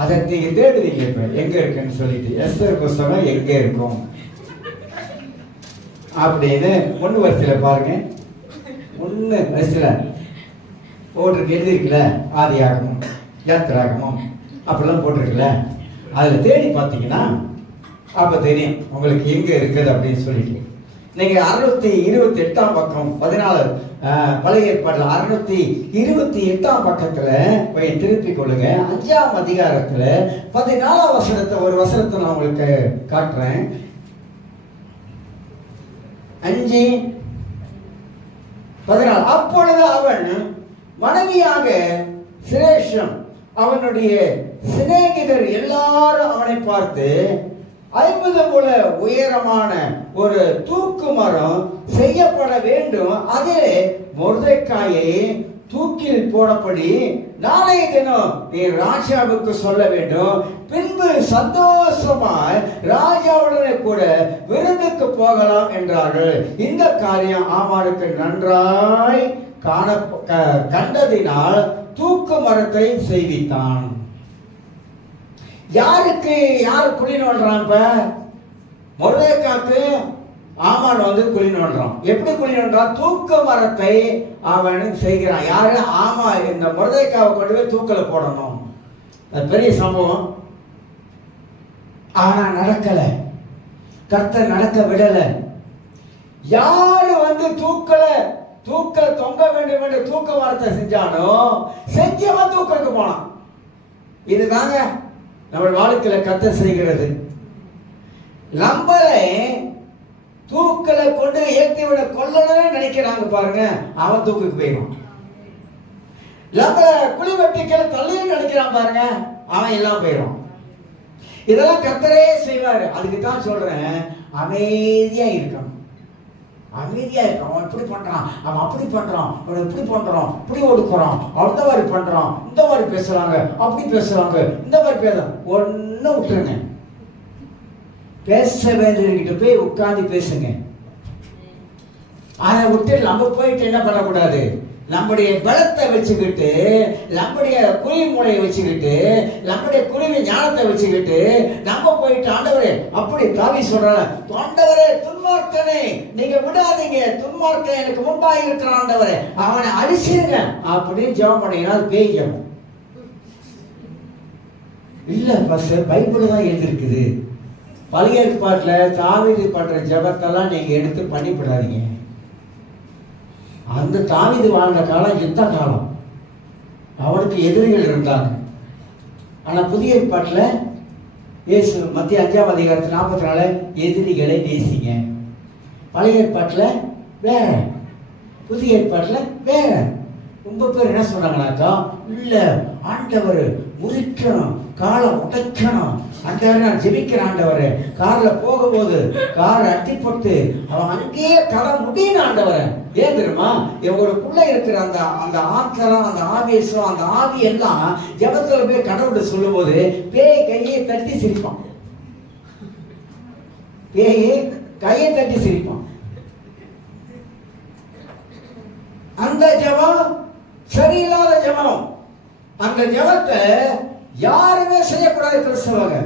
அதை நீங்க தேடுவீங்க, இப்ப எங்க இருக்குன்னு சொல்லிட்டு. எஸ்தர் புஸ்தகம் எங்க இருக்கும் அப்படின்னு முன்னு வரிசையில பாருங்க. முன்னு வரிசையில போட்டிருக்கு, எழுதிருக்குல்ல, ஆதியாகமம், யாத்திராகமம் அப்படிலாம் போட்டிருக்குல்ல. அதுல தேடி பார்த்தீங்கன்னா அப்ப தெரியும் உங்களுக்கு எங்க இருக்குது அப்படின்னு சொல்லிட்டு. நீங்க 628ஆம் பக்கம் 14 பழைய ஏற்பாடுல 628ஆம் பக்கத்துல போய் திருப்பிக் கொள்ளுங்க. 5ஆம் அதிகாரத்துல 14ஆம் வசனத்தை, ஒரு வசனத்தை நான் உங்களுக்கு காட்டுறேன். 5:14. அப்பொழுது அவன் மனைவியாக சிரேஷம் அவனுடைய சிநேகிதர் எல்லாரும் அவனை பார்த்து 50 முழ உயரமான ஒரு தூக்கு மரம் செய்யப்பட வேண்டும், அதிலே மொர்தெக்காயை தூக்கில் போடப்படி நாளைய தினம் நீ ராஜாவுக்கு சொல்ல வேண்டும். பின்பு சந்தோஷமாய் ராஜாவுடனே கூட விருந்துக்கு போகலாம் என்றார்கள். இந்த காரியம் ஆமானுக்கு நன்றாய் கண்டதினால் தூக்கு மரத்தை செய்வித்தான். யாருக்கு யாரு குழி நோண்டுறான்? இப்ப மொர்தெக்காக்கு ஆமான் குழி நோண்டுறான். எப்படி குழி நோண்டுறான்? தூக்கு மரத்தை அவன் செய்கிறான். யாரு? ஆமா, இந்த மொர்தெக்காவை கொண்டு போய் தூக்கல போடணும். அது பெரிய சம்பவம். ஆனா நடக்கல, கர்த்தர் நடக்க விடல. யாரு தூக்க தொங்க வேண்டும் என்று தூக்க மரத்தை செஞ்சானோ செஞ்சவன் தூக்கலுக்கு போனான். இதுதாங்க நம்ம வாழ்க்கையில கர்த்தர் செய்கிறது. நம்மளை தூக்கலை கொண்டு ஏற்றி விட கொல்லணும்னு நினைக்கிறாங்க பாருங்க, அவன் தூக்குக்கு போயிடும். நம்மளை குழி வெட்டிக்கல தள்ளின்னு நினைக்கிறான் பாருங்க, அவன் எல்லாம் போயிடும். இதெல்லாம் கர்த்தரே செய்வாரு. அதுக்கு தான் சொல்றேன், அமைதியா இருக்கணும். அமைதியா இருக்கும். அவன் இப்படி பண்றான், அவன் அப்படி பண்றான், அவன் இப்படி பண்றான், இப்படி ஒடுக்குறான், அந்த மாதிரி பண்றான், இந்த மாதிரி பேசுறாங்க, அப்படி பேசுறாங்க, இந்த மாதிரி பேசுறான். ஒன்னு விட்டுருங்க, பேச வேண்டியவர்கிட்ட போய் உட்கார்ந்து பேசுங்க. அதை விட்டு நம்ம போயிட்டு என்ன பண்ணக்கூடாது? நம்முடைய பலத்தை வச்சுக்கிட்டு, நம்முடைய குருவி மூளையை வச்சுக்கிட்டு, நம்முடைய குருவி ஞானத்தை வச்சுக்கிட்டு நம்ம போயிட்டு ஆண்டவரே அப்படி தாவி சொல்றாங்க, ஆண்டவரே துன்மார்க்கனே நீங்க விடாதீங்க, துன்மார்க்கன் எனக்கு முன்பாக இருக்கிறான் ஆண்டவரே, அவனை அழிச்சிருங்க அப்படின்னு ஜெபம் பண்ணீங்கன்னா அது பேய்க்கும். இல்லை பாஸ்டர், பைபிள் தான் எழுதியிருக்குது. பழைய ஏற்பாட்டில் தாவீது பண்ற ஜெபத்தெல்லாம் நீங்க எடுத்து பண்ணிவிடாதீங்க. அந்த தாவீது வாழ்ந்த காலம் யுத்த காலம், அவனுக்கு எதிரிகள் இருந்தாங்க. ஆனா புதிய ஏற்பாட்டில் இயேசு மத்திய 5ஆம் அதிகாரத்தில் 44 எதிரிகளை நேசிங்க. பழைய ஏற்பாட்டில் வேற, புதிய ஏற்பாட்டில் வேற. ரொம்ப பேர் என்ன சொன்னாங்கன்னாக்கா, இல்ல ஆண்டவர் முறிக்கணும், காலை உடைக்கணும், ஆண்டவர் நான் ஜெபிக்கிற ஆண்டவர், கார்ல போகும்போது காரை அட்டிப்பட்டு அவன் அங்கேயே தலை முடியும் ஆண்டவர். ஏன் தெரியுமா? இவங்களுக்குள்ள இருக்கிற அந்த அந்த ஆத்திரம், அந்த ஆவேசம், அந்த ஆவி எல்லாம் ஜெபத்துல போய் கடவுள் சொல்லும் போது பேய் கையை தட்டி சிரிப்பான். பேய் கையை தட்டி சிரிப்பான். அந்த ஜெபம் சரியில்லாத ஜெபம். அந்த ஜெபத்தை யாருமே செய்யக்கூடாது. கிறிஸ்தவங்க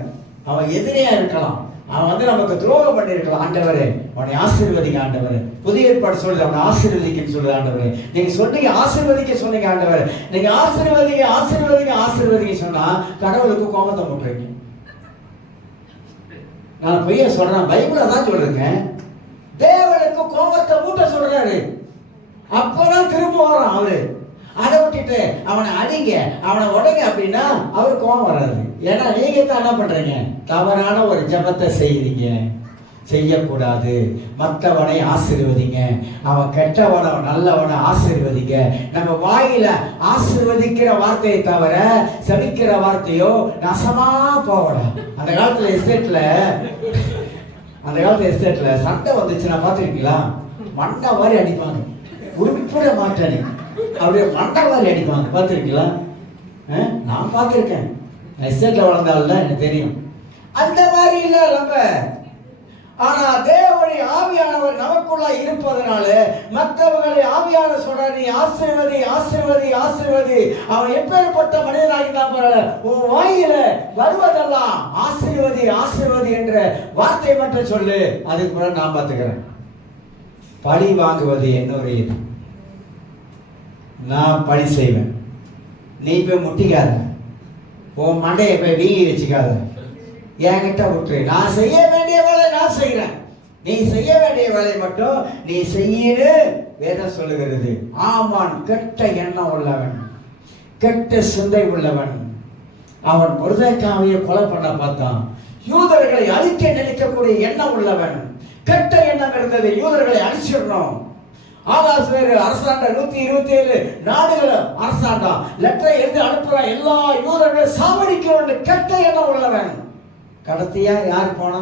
அவன் எதிரியா இருக்கலாம், அவன் நமக்கு துரோகம் பண்ணிருக்கலாம். ஆண்டவரே அவனை ஆசீர்வதிக்க ஆண்டவரே. புதிய ஏற்பாடு சொல்லுது அவனை ஆசீர்வதிக்க சொல்லுது. ஆண்டவரே நீங்க சொன்னீங்க ஆசீர்வதிக்க சொன்னீங்க ஆண்டவரே, நீங்க ஆசீர்வதிக்க ஆசீர்வதிக்க ஆசீர்வதிக்க சொன்னா கடவுளுக்கு கோபத்தை முட்டுறீங்க. நான் பொய்ய சொல்றேன், பைபிள தான் சொல்றேங்க. தேவனுக்கு கோபத்தை மூட்ட சொல்றாரு, அப்பதான் திரும்ப வரான் அவரு. அதை விட்டுட்டு அவனை அடிங்க, அவனை உடைங்க அப்படின்னா அவருக்கு கோபம் வராது. ஏன்னா நீங்க தான் என்ன பண்றீங்க, தவறான ஒரு ஜெபத்தை செய்யறீங்க. செய்யக்கூடாது. மற்றவனை ஆசீர்வதிங்க, அவன் கெட்டவனை நல்லவனை ஆசீர்வதிங்க. நம்ம வாயில ஆசீர்வதிக்கிற வார்த்தையை தவிர சபிக்கிற வார்த்தையோ நாசமா போகலாம். அந்த காலத்துல எஸ்டேட்ல சண்டை வந்துச்சுன்னா பாத்துருக்கீங்களா? மண்டை மாதிரி அடிப்பாங்க, உருப்பிட மாட்டானே அப்படியே மண்டை மாதிரி அடிப்பாங்க. பார்த்துருக்கீங்களா? நான் பார்த்துருக்கேன், எஸ்டேட்ல வளர்ந்தால எனக்கு தெரியும். அந்த மாதிரி இல்லை நம்ம. ஆனா தேவனுடைய ஆவியானவர் நமக்குள்ள இருப்பதனால மற்றவர்களை ஆவியான சொல்ற, நீ ஆசீர்வதி ஆசீர்வதி ஆசீர்வதி. அவன் எப்பேற்பட்ட மனிதனாகிதான் பரவாயில்ல, உன் வாயில வருவதெல்லாம் ஆசீர்வதி ஆசீர்வதி என்ற வார்த்தை மட்டும் சொல்லு. அதுக்கு பிறகு நான் பார்த்துக்கிறேன். பழி வாங்குவது என்னுடைய இது, நான் பழி செய்வேன். நீ போய் முட்டிக்காத, உன் மண்டையை போய் வீங்கி வச்சுக்காத, என்கிட்ட விட்டு. நான் செய்ய வேண்டிய வேலை நான் செய்கிறேன், நீ செய்ய வேண்டிய வேலை மட்டும் நீ செய்யு வேதம் சொல்லுகிறது. ஆமான் கெட்ட எண்ணம் உள்ளவன், கெட்ட சிந்தை உள்ளவன். அவன் மொர்தெக்காயை கொலை பண்ண பார்த்தான். யூதர்களை அழிக்க நினைக்கக்கூடிய எண்ணம் உள்ளவன், கெட்ட எண்ணம் இருந்தது. யூதர்களை அழிச்சிடணும். ஆகாஷ் வேறு அரசாண்ட 127 நாடுகளை அரசாண்டா, லெட்டரை எழுதி அனுப்புறான், எல்லா யூதர்களும் சாவடிக்க கெட்ட எண்ணம் உள்ளவன். கடைசியா யார் போனா?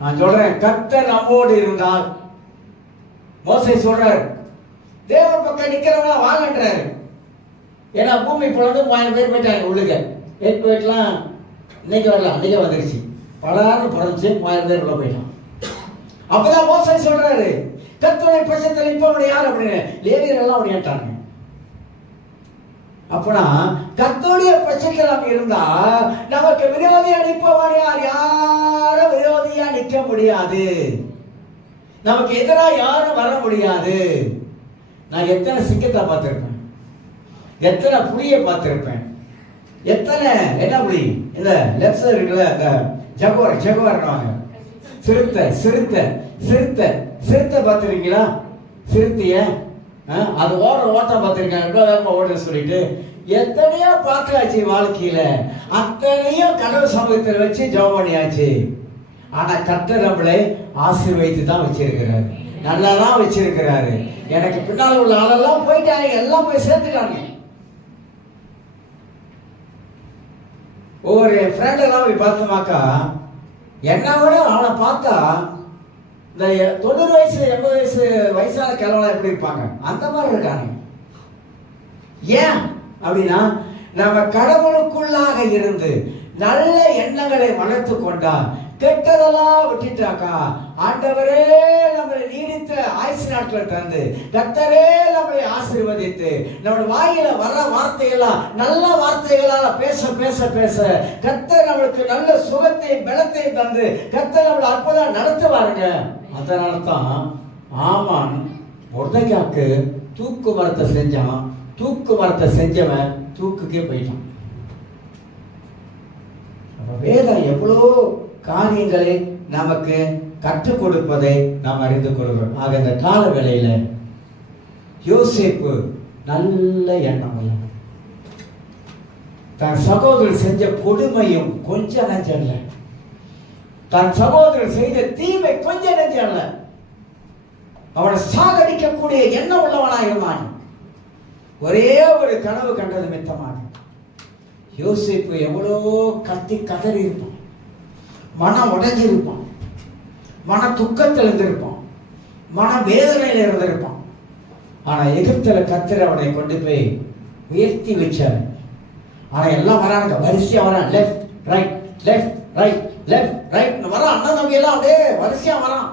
நான் சொல்றேன், கர்த்தர் நம்மோடு இருந்தால். மோசே சொல்றார், தேவன் பக்கம் நிக்கிறவங்களா வாங்கன்றாரு. ஏன்னா பூமி பொழுது 1000 பேர் போயிட்டாங்க உள்ளுக்க. எல்லாம் இன்னைக்கு வரல, அன்னைக்கே வந்துருச்சு. பலாறு பிறந்துச்சு, 1000 பேர் உள்ள போயிட்டான். அப்பதான் மோசே சொல்றாரு, கர்த்தருடைய பட்சத்தில் இப்ப யார் அப்படின்னு. லேவியர் எல்லாம் அப்படின்ட்டாங்க. அப்பனா கர்த்தருடைய பட்சத்தில் நம்ம இருந்தா நமக்கு விரோதியா நிற்பவன் யார்? யாரும் விரோதியா நிற்க முடியாது. நமக்கு எதிராக யாரும் வர முடியாது. நான் எத்தனை சிங்கத்தை பார்த்திருப்பேன், எத்தனை புலியை பார்த்திருப்பேன், எத்தனை என்ன புலி, இந்த லெப்ட் இருக்குல்ல, இந்த ஜகுவார் சிறுத்தை சிறுத்தை சிறுத்தை சிறுத்தை பார்த்துருக்கீங்களா? சிறுத்தைய அது ஓட்டம் பார்த்துருக்காங்க, எவ்வளோ வேகமாக ஓடுன்னு சொல்லிட்டு. எத்தனையோ பார்த்தாச்சு வாழ்க்கையில, அத்தனையும் கடவுள் சமூகத்தில் வச்சு ஜெபம் பண்ணியாச்சு. ஆனா கர்த்தர் நம்மளை ஆசீர்வதித்து தான் வச்சிருக்கிறாரு, நல்லா தான் வச்சிருக்கிறாரு. எனக்கு பின்னால் உள்ள ஆளெல்லாம் போயிட்டாங்க, எல்லாம் போய் சேர்த்துட்டாங்க. ஒவ்வொரு ஃப்ரெண்டெல்லாம் போய் பார்த்தோமாக்கா, என்ன விட அவனை பார்த்தா இந்த 90 வயசு 80 வயசு வயசான கிழவெல்லாம் எப்படி இருப்பாங்க, அந்த மாதிரி இருக்காங்க. ஏன் அப்படின்னா, நம்ம கடவுளுக்குள்ளாக இருந்து நல்ல எண்ணங்களை வளர்த்து கொண்டா, கெட்டதெல்லாம் விட்டுட்டாக்கா, ஆண்டவரே நம்மளை நீடித்த ஆயுசு நாட்களை தந்து, கர்த்தரே நம்மளை ஆசீர்வதித்து, நம்மளுடைய வாயில வர்ற வார்த்தையெல்லாம் நல்ல வார்த்தைகளால பேச பேச பேச கர்த்தர் நம்மளுக்கு நல்ல சுகத்தையும் பலத்தையும் தந்து கர்த்தர் நம்மளை அற்புதம் நடத்துவாருங்க. அதனால தான் ஆமான் மொர்தெக்காய்க்கு தூக்கு மரத்தை செஞ்சான். தூக்கு மரத்தை செஞ்சவன் தூக்குக்கே போயிட்டான். வேதம் எவ்வளோ காரியங்களை நமக்கு கற்றுக் கொடுப்பதை நாம் அறிந்து கொள்கிறோம். ஆக இந்த கால வேளையில யோசேப்பு நல்ல எண்ணம் உள்ளவன். தன் சகோதரர் செஞ்ச கொடுமையும் கொஞ்சம் நஞ்சம் இல்லை. தன் சகோதரர் செய்த தீமை கொஞ்சம் நஞ்சம் இல்லை. அவனை சாகடிக்கக்கூடிய எண்ணம் உள்ளவனாக இருந்தான். ஒரே ஒரு கனவு கண்டது மித்தமான யோசேப்பு எவ்வளோ கத்தி கதறி இருப்பான், மனம் உடைஞ்சிருப்பான், மன துக்கத்தில் இருந்திருப்பான், மன வேதனையில் இருந்திருப்பான். ஆனா எகிப்துல கர்த்தர் அவனை கொண்டு போய் உயர்த்தி வச்சார். ஆனா எல்லாம் வரானுங்க, வரிசையா வரான். Left right left right left right வரான். அண்ணன் தம்பி எல்லாம் அப்படியே வரிசையா வரான்.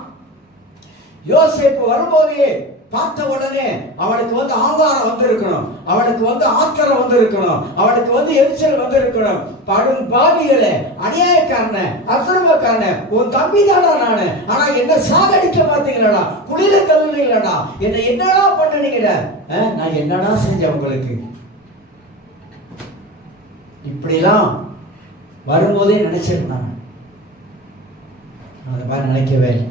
யோசேப்பு வரும்போதே பார்த்த உடனே அவனுக்கு ஆங்காரம் வந்திருக்கணும், அவனுக்கு ஆத்திரம் வந்திருக்கணும், அவனுக்கு எரிச்சல் வந்திருக்கணும். படும் பாவிகளே, அநியாயக்காரன, அக்கிரமக்காரன, உன் தம்பி தானா நானு, ஆனா என்ன சாகடிக்க பார்த்தீங்களா, குளிர தள்ளுனீங்களா, என்ன என்னடா பண்ணுனீங்க, நான் என்னடா செஞ்சேன் உங்களுக்கு? இப்படிலாம் வரும்போதே நினைச்சிருந்தாங்க. அந்த மாதிரி நினைக்கவே இல்லை.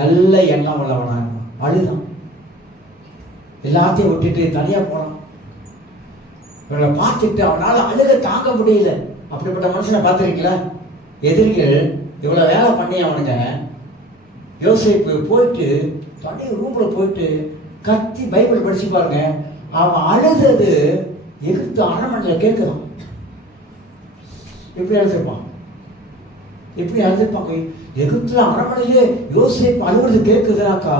நல்ல எண்ணம் உள்ளவனா அழுதான். எல்லாத்தையும் விட்டுட்டு தனியா போனான். இவங்களை பார்த்துட்டு அவனால அழுக தாங்க முடியல. அப்படிப்பட்ட மனுஷனை பார்த்துருக்கீங்களா? எதிரிகள் இவ்வளவு வேலை பண்ணி அவனுங்க யோசேப்பு போயிட்டு தனி ரூம்ல போயிட்டு கத்தி பைபிள் படிச்சு பாருங்க. அவன் அழுதது எகிப்து அரண்மனையில் கேட்குறான். எப்படி அழுதுருப்பான்? எப்படி அழுதுருப்பாங்க? எகிப்துல அரண்மனையிலே யோசேப்பு அழுகுறது கேட்குதுனாக்கா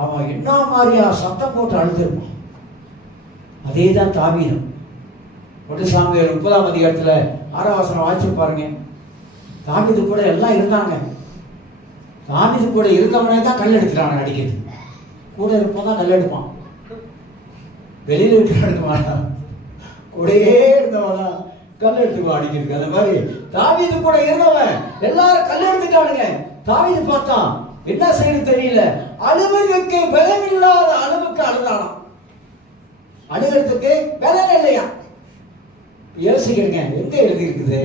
அவன் என்ன மாதிரியா சத்தம் போட்டு அழுதுருப்பான். அதே தான் தாவீதும். 1 சாமுவேல் 30ஆம் அதிகாரத்துல 6ஆம் வசனம் வாசிச்சு பாருங்க. தாவீது கூட எல்லாம் இருந்தாங்க. தாவீது கூட இருந்தவனே தான் கல் எடுத்துட்டான் அடிக்கிறது. கூட இருப்பதான் கல் எடுப்பான். வெளியில இருக்கிற எடுக்க மாட்டான். கூடயே இருந்தவனா கல் எடுத்துக்குவான் அடிக்கிறது. அந்த மாதிரி தாவீது கூட இருந்தவன் எல்லாரும் கல் எடுத்துட்டானுங்க. தாவீது பார்த்தான், என்ன செய்யறது தெரியல, அழுவதற்கு பலமில்லாத அளவுக்கு அழுதானாம். அழுகிறதுக்கு பலம் இல்லையா? யோசிக்கிறீங்க, எங்க எழுதி இருக்குது?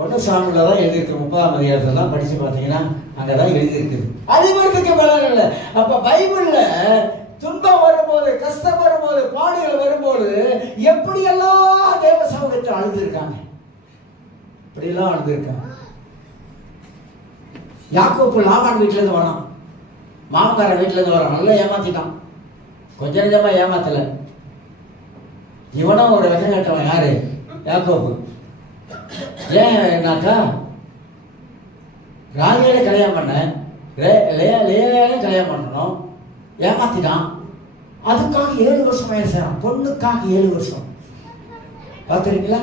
1 சாமுவேல்ல தான் எழுதி இருக்கு. 30ஆம் அதிகாரத்தெல்லாம் படிச்சு பார்த்தீங்கன்னா அங்கதான் எழுதி இருக்குது. அழுவதற்கு பலம் இல்லை. அப்ப பைபிள்ல துன்பம் வரும்போது, கஷ்டம் வரும்போது, பாடுகள் வரும்போது எப்படியெல்லாம் தேவ சமூகத்தில் அழுதுருக்காங்க, இப்படியெல்லாம் அழுதுருக்காங்க. யாக்கோப்பு லாபான் வீட்டுல இருந்து வரான், மாமக்காரன் வீட்டுல இருந்து வரான். நல்லா ஏமாத்திட்டான். கொஞ்ச நெஞ்சமா ஏமாத்தல. இவனும் ஒரு விஷம் கேட்டவன். யாரு? யாக்கோப்பு. ஏன்னாக்கா ராகியில கல்யாணம் பண்ண, லேயாலே கல்யாணம் பண்ணணும், ஏமாத்திட்டான். அதுக்காக 7 வருஷம் வேலை செய்யறான். பொண்ணுக்காக 7 வருஷம். பார்த்துருக்கீங்களா?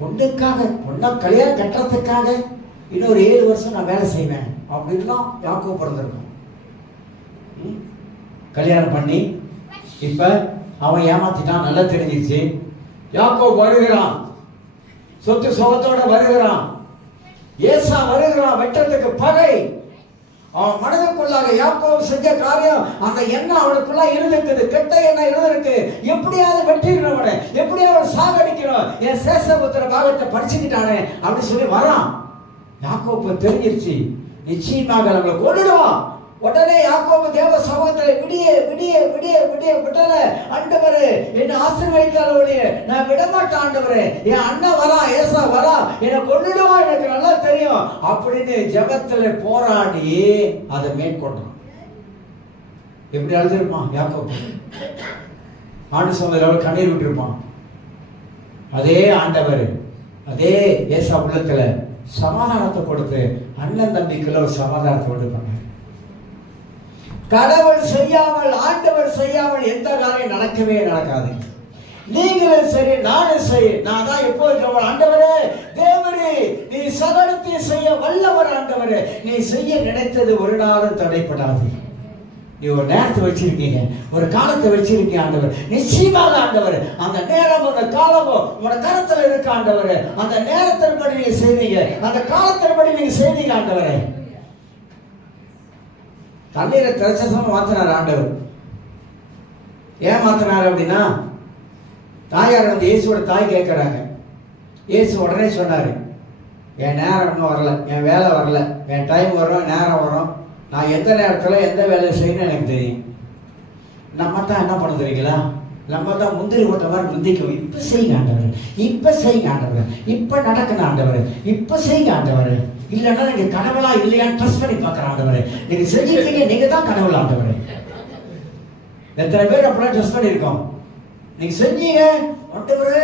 பொண்ணை கல்யாணம் கட்டுறதுக்காக இன்னொரு 7 வருஷம் நான் வேலை செய்வேன் அப்படின்லாம் யாக்கோபு பிறந்திருக்கான். கல்யாணம் பண்ணி இப்ப அவன் ஏமாத்திட்டான். நல்லா தெரிஞ்சிருச்சு. யாக்கோபு வருகிறான், சொத்து சுகத்தோட வருகிறான். ஏசா வருகிறான், வெட்டத்துக்கு பகை. அவன் மனதுக்குள்ளாக யாக்கோபு செஞ்ச காரியம், அந்த எண்ணம் அவனுக்குள்ள இருந்திருக்குது. கெட்ட எண்ணம் இருந்திருக்கு. எப்படியாவது வெட்டிடணும், எப்படியாவது சாகடிக்கணும், என் சேஷபுத்திர பாகத்தை படிச்சுக்கிட்டானே அப்படின்னு சொல்லி வரான். யாக்கோபு தெரிஞ்சிருச்சு, நிச்சயமாக நம்மளை கொள்ளுடுவான். உடனே யாக்கோபு தேவ சமூகத்தில் விடிய விடிய விடிய விடிய விட்டல, ஆண்டவரே என்னை ஆசீர்வதிக்காதவனே, நான் விடமாட்டேன் ஆண்டவரே, என் அண்ணன் வரா, ஏசா வரா, என்னை கொள்ளுடுவான், எனக்கு நல்லா தெரியும் அப்படின்னு ஜெபத்துல போராடி அதை மேற்கொண்டான். எப்படி அழுதுருப்பான் யாக்கோபு? ஆண்டு சமூகத்தில் கண்ணீர் விட்டுருப்பான். அதே ஆண்டவர் அதே ஏசா உள்ளத்துல சமாதானத்தை கொடுத்து அண்ணன் தம்பிக்குள்ள ஒரு சமாதானத்தை கொடுப்பாங்க. கடவுள் செய்யாமல், ஆண்டவர் செய்யாமல் எந்த காரியம் நடக்கவே நடக்காது. நீங்களும் சரி, நானும் சரி, நான் தான் எப்போது ஆண்டவரே, தேவரே நீ சகலத்தை செய்ய வல்லவர் ஆண்டவரே, நீ செய்ய நினைத்தது ஒரு நாளும் தடைப்படாது. நீ ஒரு நேரத்தை வச்சிருக்கீங்க, ஒரு காலத்தை வச்சிருக்கீங்க ஆண்டவர். நிச்சயமாக ஆண்டவர் அந்த நேரம், அந்த காலமோ உங்களோட கருத்துல இருக்க ஆண்டவர். அந்த நேரத்தின்படி நீங்க செய்வீங்க, அந்த காலத்தின்படி நீங்க செய்வீங்க ஆண்டவரே. தண்ணீரை திரட்சமா மாத்தினார் ஆண்டவர். ஏன் மாத்தினார் அப்படின்னா, தாயார் இயேசுவோட தாய் கேட்கிறாங்க, இயேசு உடனே சொன்னார், என் நேரம் இன்னும் வரல, என் வேலை வரல, என் டைம் வரும், நேரம் வரும், நான் எந்த நேரத்தில் எந்த வேலையை செய்யணும்னு எனக்கு தெரியும். நம்ம தான் என்ன பண்ண தெரியுங்களா, நம்ம தான் முந்திரி ஓட்ட மாதிரி முந்திக்கும். இப்போ செய்யுங்க ஆண்டவர், இப்போ செய்யுங்க ஆண்டவர், இப்போ நடக்கணும் ஆண்டவர், இப்போ செய்யுங்க ஆண்டவர். இல்லைன்னா நீங்கள் கடவுளா இல்லையான்னு ட்ரஸ்ட் பண்ணி பார்க்குற ஆண்டவர். நீங்கள் செஞ்சுட்டீங்க, நீங்கள் தான் கடவுள் ஆண்டவர். எத்தனை பேர் அப்படிலாம் ட்ரஸ்ட் பண்ணியிருக்கோம். நீங்கள் செஞ்சீங்க ஆண்டவர்,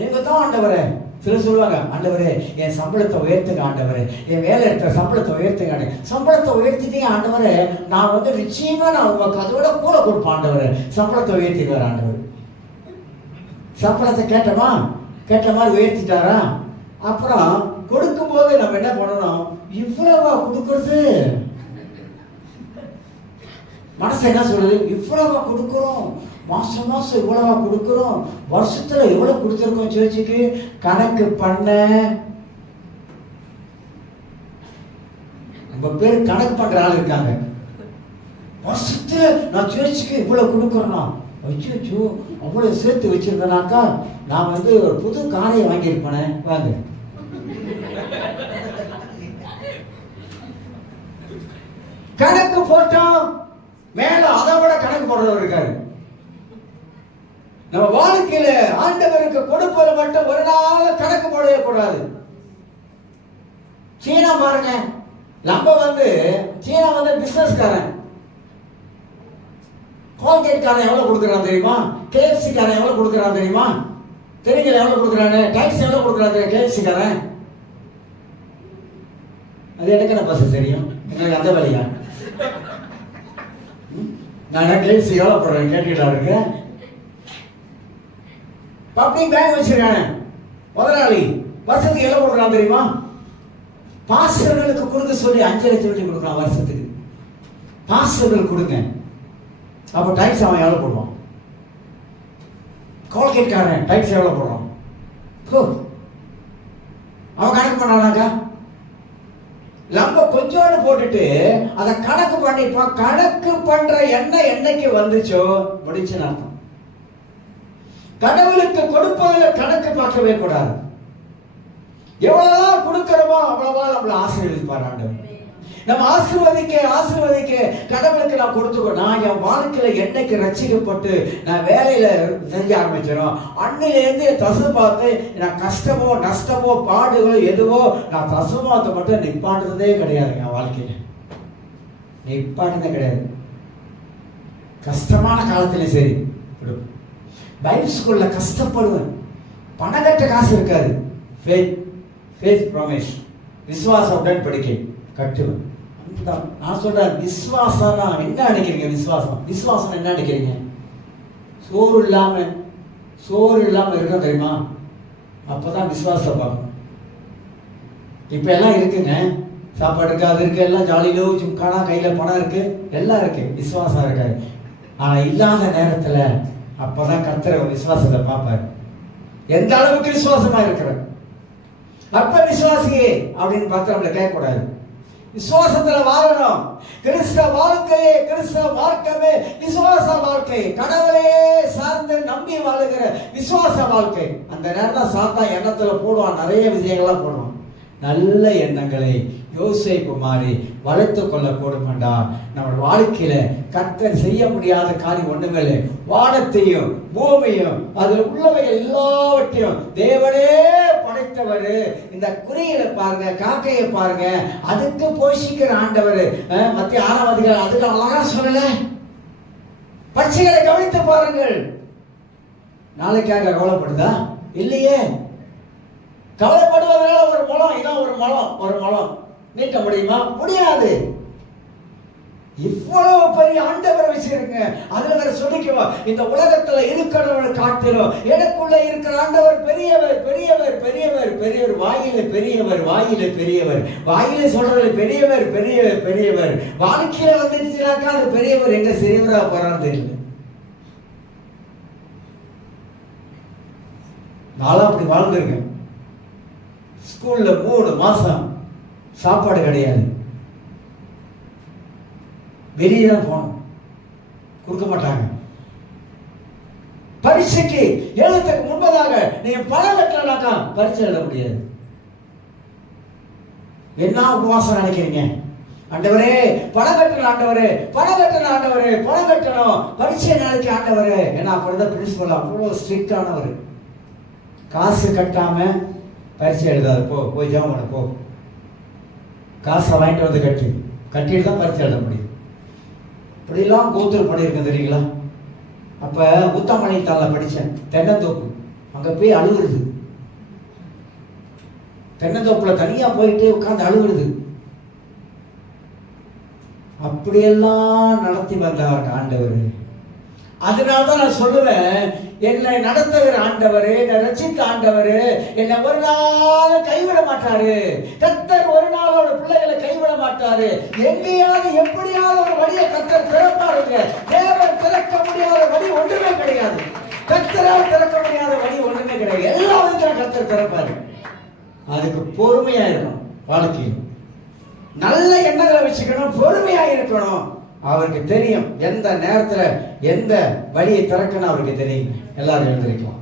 நீங்கள் தான் ஆண்டவர். சிலர் சொல்லுவாங்க, ஆண்டவரே என் சம்பளத்தை உயர்த்துங்க ஆண்டவரே, என் வேலை இருக்கிற சம்பளத்தை உயர்த்துங்க. சம்பளத்தை உயர்த்திட்டீங்க ஆண்டவரே, நான் வந்து நிச்சயமா நான் உங்களுக்கு அதோட கூட கொடுப்பேன் ஆண்டவரே. சம்பளத்தை உயர்த்திடுவார் ஆண்டவர். சம்பளத்தை கேட்ட மாதிரி உயர்த்திட்டாரா? அப்புறம் கொடுக்கும் போது நம்ம என்ன பண்ணணும், இவ்வளவா கொடுக்கறது? மனசு என்ன சொல்லுது, இவ்வளவா கொடுக்குறோம், மாசம் மாசம் இவ்வளவா கொடுக்குறோம், வருஷத்துல எவ்வளவு கொடுத்துருக்கோம் சேர்ச்சுக்கு கணக்கு பண்ண. ரொம்ப பேர் கணக்கு பண்ற ஆள் இருக்காங்க. வருஷத்துல நான் சேர்ச்சுக்கு இவ்வளவு கொடுக்குறேன்னா, அச்சோ அவ்வளவு சேர்த்து வச்சிருந்தேனாக்கா நான் வந்து ஒரு புது காரையை வாங்கியிருப்பேனே. வாங்க, கணக்கு போட்டோம், மேல அதை விட கணக்கு போடுறவர் இருக்காரு. நம்ம வாழ்க்கையில ஆண்டவருக்கு கொடுப்பது மட்டும் ஒரு நாள் கணக்கு போடவே கூடாது. சீனா பாருங்க, நம்ம வந்து சீனா வந்து பிசினஸ்காரன். கோல்கேட் காரன் எவ்வளவு கொடுக்குறான் தெரியுமா? கேஎஃப்சி காரன் எவ்வளவு கொடுக்குறான் தெரியுமா? தெரிஞ்சல எவ்வளவு கொடுக்குறானு, டாக்ஸ் எவ்வளவு கொடுக்குறாங்க கேஎஃப்சி காரன். அது எனக்கு என்ன பசங்க தெரியும், எனக்கு அந்த வழியா நான் கேஎஃப்சி எவ்வளவு போடுறேன் கேட்டுக்கிட்டா இருக்கு. பப்ளிக் பேங்க் வச்சிருக்காங்க, முதலாளி வருஷத்துக்கு எவ்வளவு கொடுக்குறான் தெரியுமா? பாஸ்டர்களுக்கு கொடுக்க சொல்லி 5 லட்சம் வச்சு கொடுக்குறான் வருஷத்துக்கு. பாஸ்டர்கள் கொடுங்க, அப்போ டாக்ஸ் அவன் எவ்வளவு போடுவான்? கோல்கேட் காரன் டாக்ஸ் எவ்வளவு போடுறான்? அவன் கணக்கு பண்ணானாக்கா நம்ம கொஞ்சோடு போட்டுட்டு அதை கணக்கு பண்ணிப்போம். கணக்கு பண்ற எண்ணம் என்னைக்கு வந்துச்சோ முடிச்சுன்னு அர்த்தம். கடவுளுக்கு கொடுப்பதில் கணக்கு பார்க்கவே கூடாது. எவ்வளவுதான் கொடுக்கிறோமோ அவ்வளவா நம்மளை ஆசீர்வதிப்பார் ஆண்டவர். நம்ம ஆசீர்வதிக்க கடவுளுக்கு நான் கொடுத்துக்கணும். நான் என் வாழ்க்கையில என்னைக்கு ரட்சிக்கப்பட்டு நான் வேலையில செஞ்ச ஆரம்பிச்சிடும் அன்னிலேருந்து தசுபாத்து நான் கஷ்டமோ நஷ்டமோ பாடுகளோ எதுவோ நான் தசுபாத்தை மட்டும் நிப்பாட்டுறதே கிடையாதுங்க. என் வாழ்க்கையில நிப்பாட்டுறதே கிடையாது. கஷ்டமான காலத்திலும் சரி, பைபிள் ஸ்கூல்ல கஷ்டப்படுவேன், பணம் கட்ட காசு இருக்காது, ஃபேத் ப்ராமிஸ் விசுவாச உடன்படிக்கை கட்டுவேன். நான் சொல்றேன், விசுவாசம் என்ன நினைக்கிறீங்க? விசுவாசம் என்ன நினைக்கிறீங்க? சோறு இல்லாம இருக்க தெரியுமா? அப்பதான் விசுவாசத்தை பார்க்கணும். இப்ப எல்லாம் இருக்குங்க, சாப்பாடு இருக்கு, அது இருக்கு, எல்லாம் ஜாலியிலோ சும்கானா, கையில பணம் இருக்கு, எல்லாம் இருக்கு, விசுவாசம் இருக்காது. ஆனா இல்லாத நேரத்துல அப்பதான் கர்த்தர் விசுவாசத்தை பார்ப்பாரு. எந்த அளவுக்கு விசுவாசமா இருக்கிற அப்ப விசுவாசியே அப்படின்னு பார்த்து நம்மள கேட்கக்கூடாது. விசுவாசத்துல வாழணும். கிறிஸ்தவ வாழ்க்கையே, கிறிஸ்தவ மார்க்கமே விசுவாச வாழ்க்கை, கடவுளே சார்ந்து நம்பி வாழுகிற விசுவாச வாழ்க்கை. அந்த நேரம் தான் சாத்தான் எண்ணத்துல போடுவான், நிறைய விஷயங்கள்லாம் போடுவான். நல்ல எண்ணங்களை யோசேப்பு மாதிரி வளர்த்து கொள்ள கூடுமெண்டா நம்ம வாழ்க்கையில கர்த்தர் செய்ய முடியாத காரியம் ஒண்ணுமே இல்லை. வானத்தையும் பூமியும் அதில் உள்ளவைகள் எல்லாவற்றையும் தேவனே படைத்தவர். இந்த குறியில பாருங்க, காக்கையை பாருங்க, அதுக்கு போஷிக்கிற ஆண்டவர். மத்திய 6ஆம் அதிகாரம் அதுக்கு அழகா சொல்லல. பட்சிகளை கவனித்து பாருங்கள். நாளைக்காக கவலைப்படுதா? இல்லையே. கவலைப்படுவதனால ஒரு மலம், இதான் ஒரு மலம் நீட்ட முடியுமா? முடியாது. இவ்வளவு பெரிய ஆண்டவரை வச்சிருங்க. அதுல வேற சொல்லிக்குவா, இந்த உலகத்துல இருக்கிறவரை காட்டிலும் எனக்குள்ள இருக்கிற ஆண்டவர் பெரியவர், பெரியவர், பெரியவர், பெரியவர். வாயில பெரியவர், வாயில பெரியவர், வாயில சொல்றது பெரியவர், பெரியவர், பெரியவர். வாழ்க்கையில வந்துச்சுனாக்கா அது பெரியவர் எங்க சிறியவரா போறான்னு தெரியல. நானும் அப்படி வாழ்ந்துருக்கேன். ஸ்கூல்ல 3 மாசம் சாப்பாடு கிடையாது, வெளியே தான் போகணும், கொடுக்க மாட்டாங்க. பரீட்சைக்கு எழுதுறதுக்கு முன்பதாக நீங்க பணம் கட்டலனாக்கா பரீட்சை எழுத முடியாது. என்ன உபவாசம் நினைக்கிறீங்க? ஆண்டவரே பணம் கட்டணும், ஆண்டவரே பணம் கட்டணும், ஆண்டவரே பணம் கட்டணும், பரீட்சை நாளைக்கு ஆண்டவரே. ஏன்னா அப்படிதான் பிரின்சிபல் அவ்வளோ ஸ்ட்ரிக்டானவர். காசு கட்டாம பரீட்சை எழுதாது, போய் ஜெபம் பண்ண போ. காசை வாங்கிட்டு வந்து கட்டிட்டு தான் பரீட்சை எழுத முடியும். இப்படிலாம் கோத்தூர் பண்ணியிருக்கேன் தெரியுங்களா? அப்போ உத்தமணி தாளில் படித்தேன். தென்னந்தோப்பு அங்கே போய் அழுகுறது, தென்னந்தோப்பில் தனியாக போயிட்டு உட்காந்து அழுகுறது. அப்படியெல்லாம் நடத்தி வந்தார் ஆண்டவர். அதனால்தான் நான் சொல்லுவேன், என்னை நடத்துகிற ஆண்டவர், என்னை ரட்சித்த ஆண்டவர் என்னை ஒரு நாள் கைவிட மாட்டாரு. கர்த்தர் ஒரு நாள் ஒரு பிள்ளைகளை கைவிட மாட்டாரு. எங்கேயாவது எப்படியாவது ஒரு வழியை கர்த்தர் திறப்பாருங்க. தேவன் திறக்க முடியாத வழி ஒன்றுமே கிடையாது. கர்த்தரால் திறக்க முடியாத வழி ஒன்றுமே கிடையாது. எல்லா விதத்திலும் கர்த்தர் திறப்பாரு. அதுக்கு பொறுமையா இருக்கணும். வாழ்க்கையில் நல்ல எண்ணங்களை வச்சுக்கணும், பொறுமையா இருக்கணும். அவருக்கு தெரியும் எந்த நேரத்துல எந்த வழியை திறக்கணும், அவருக்கு தெரியும். எல்லாரும் எழுந்திருக்கலாம்.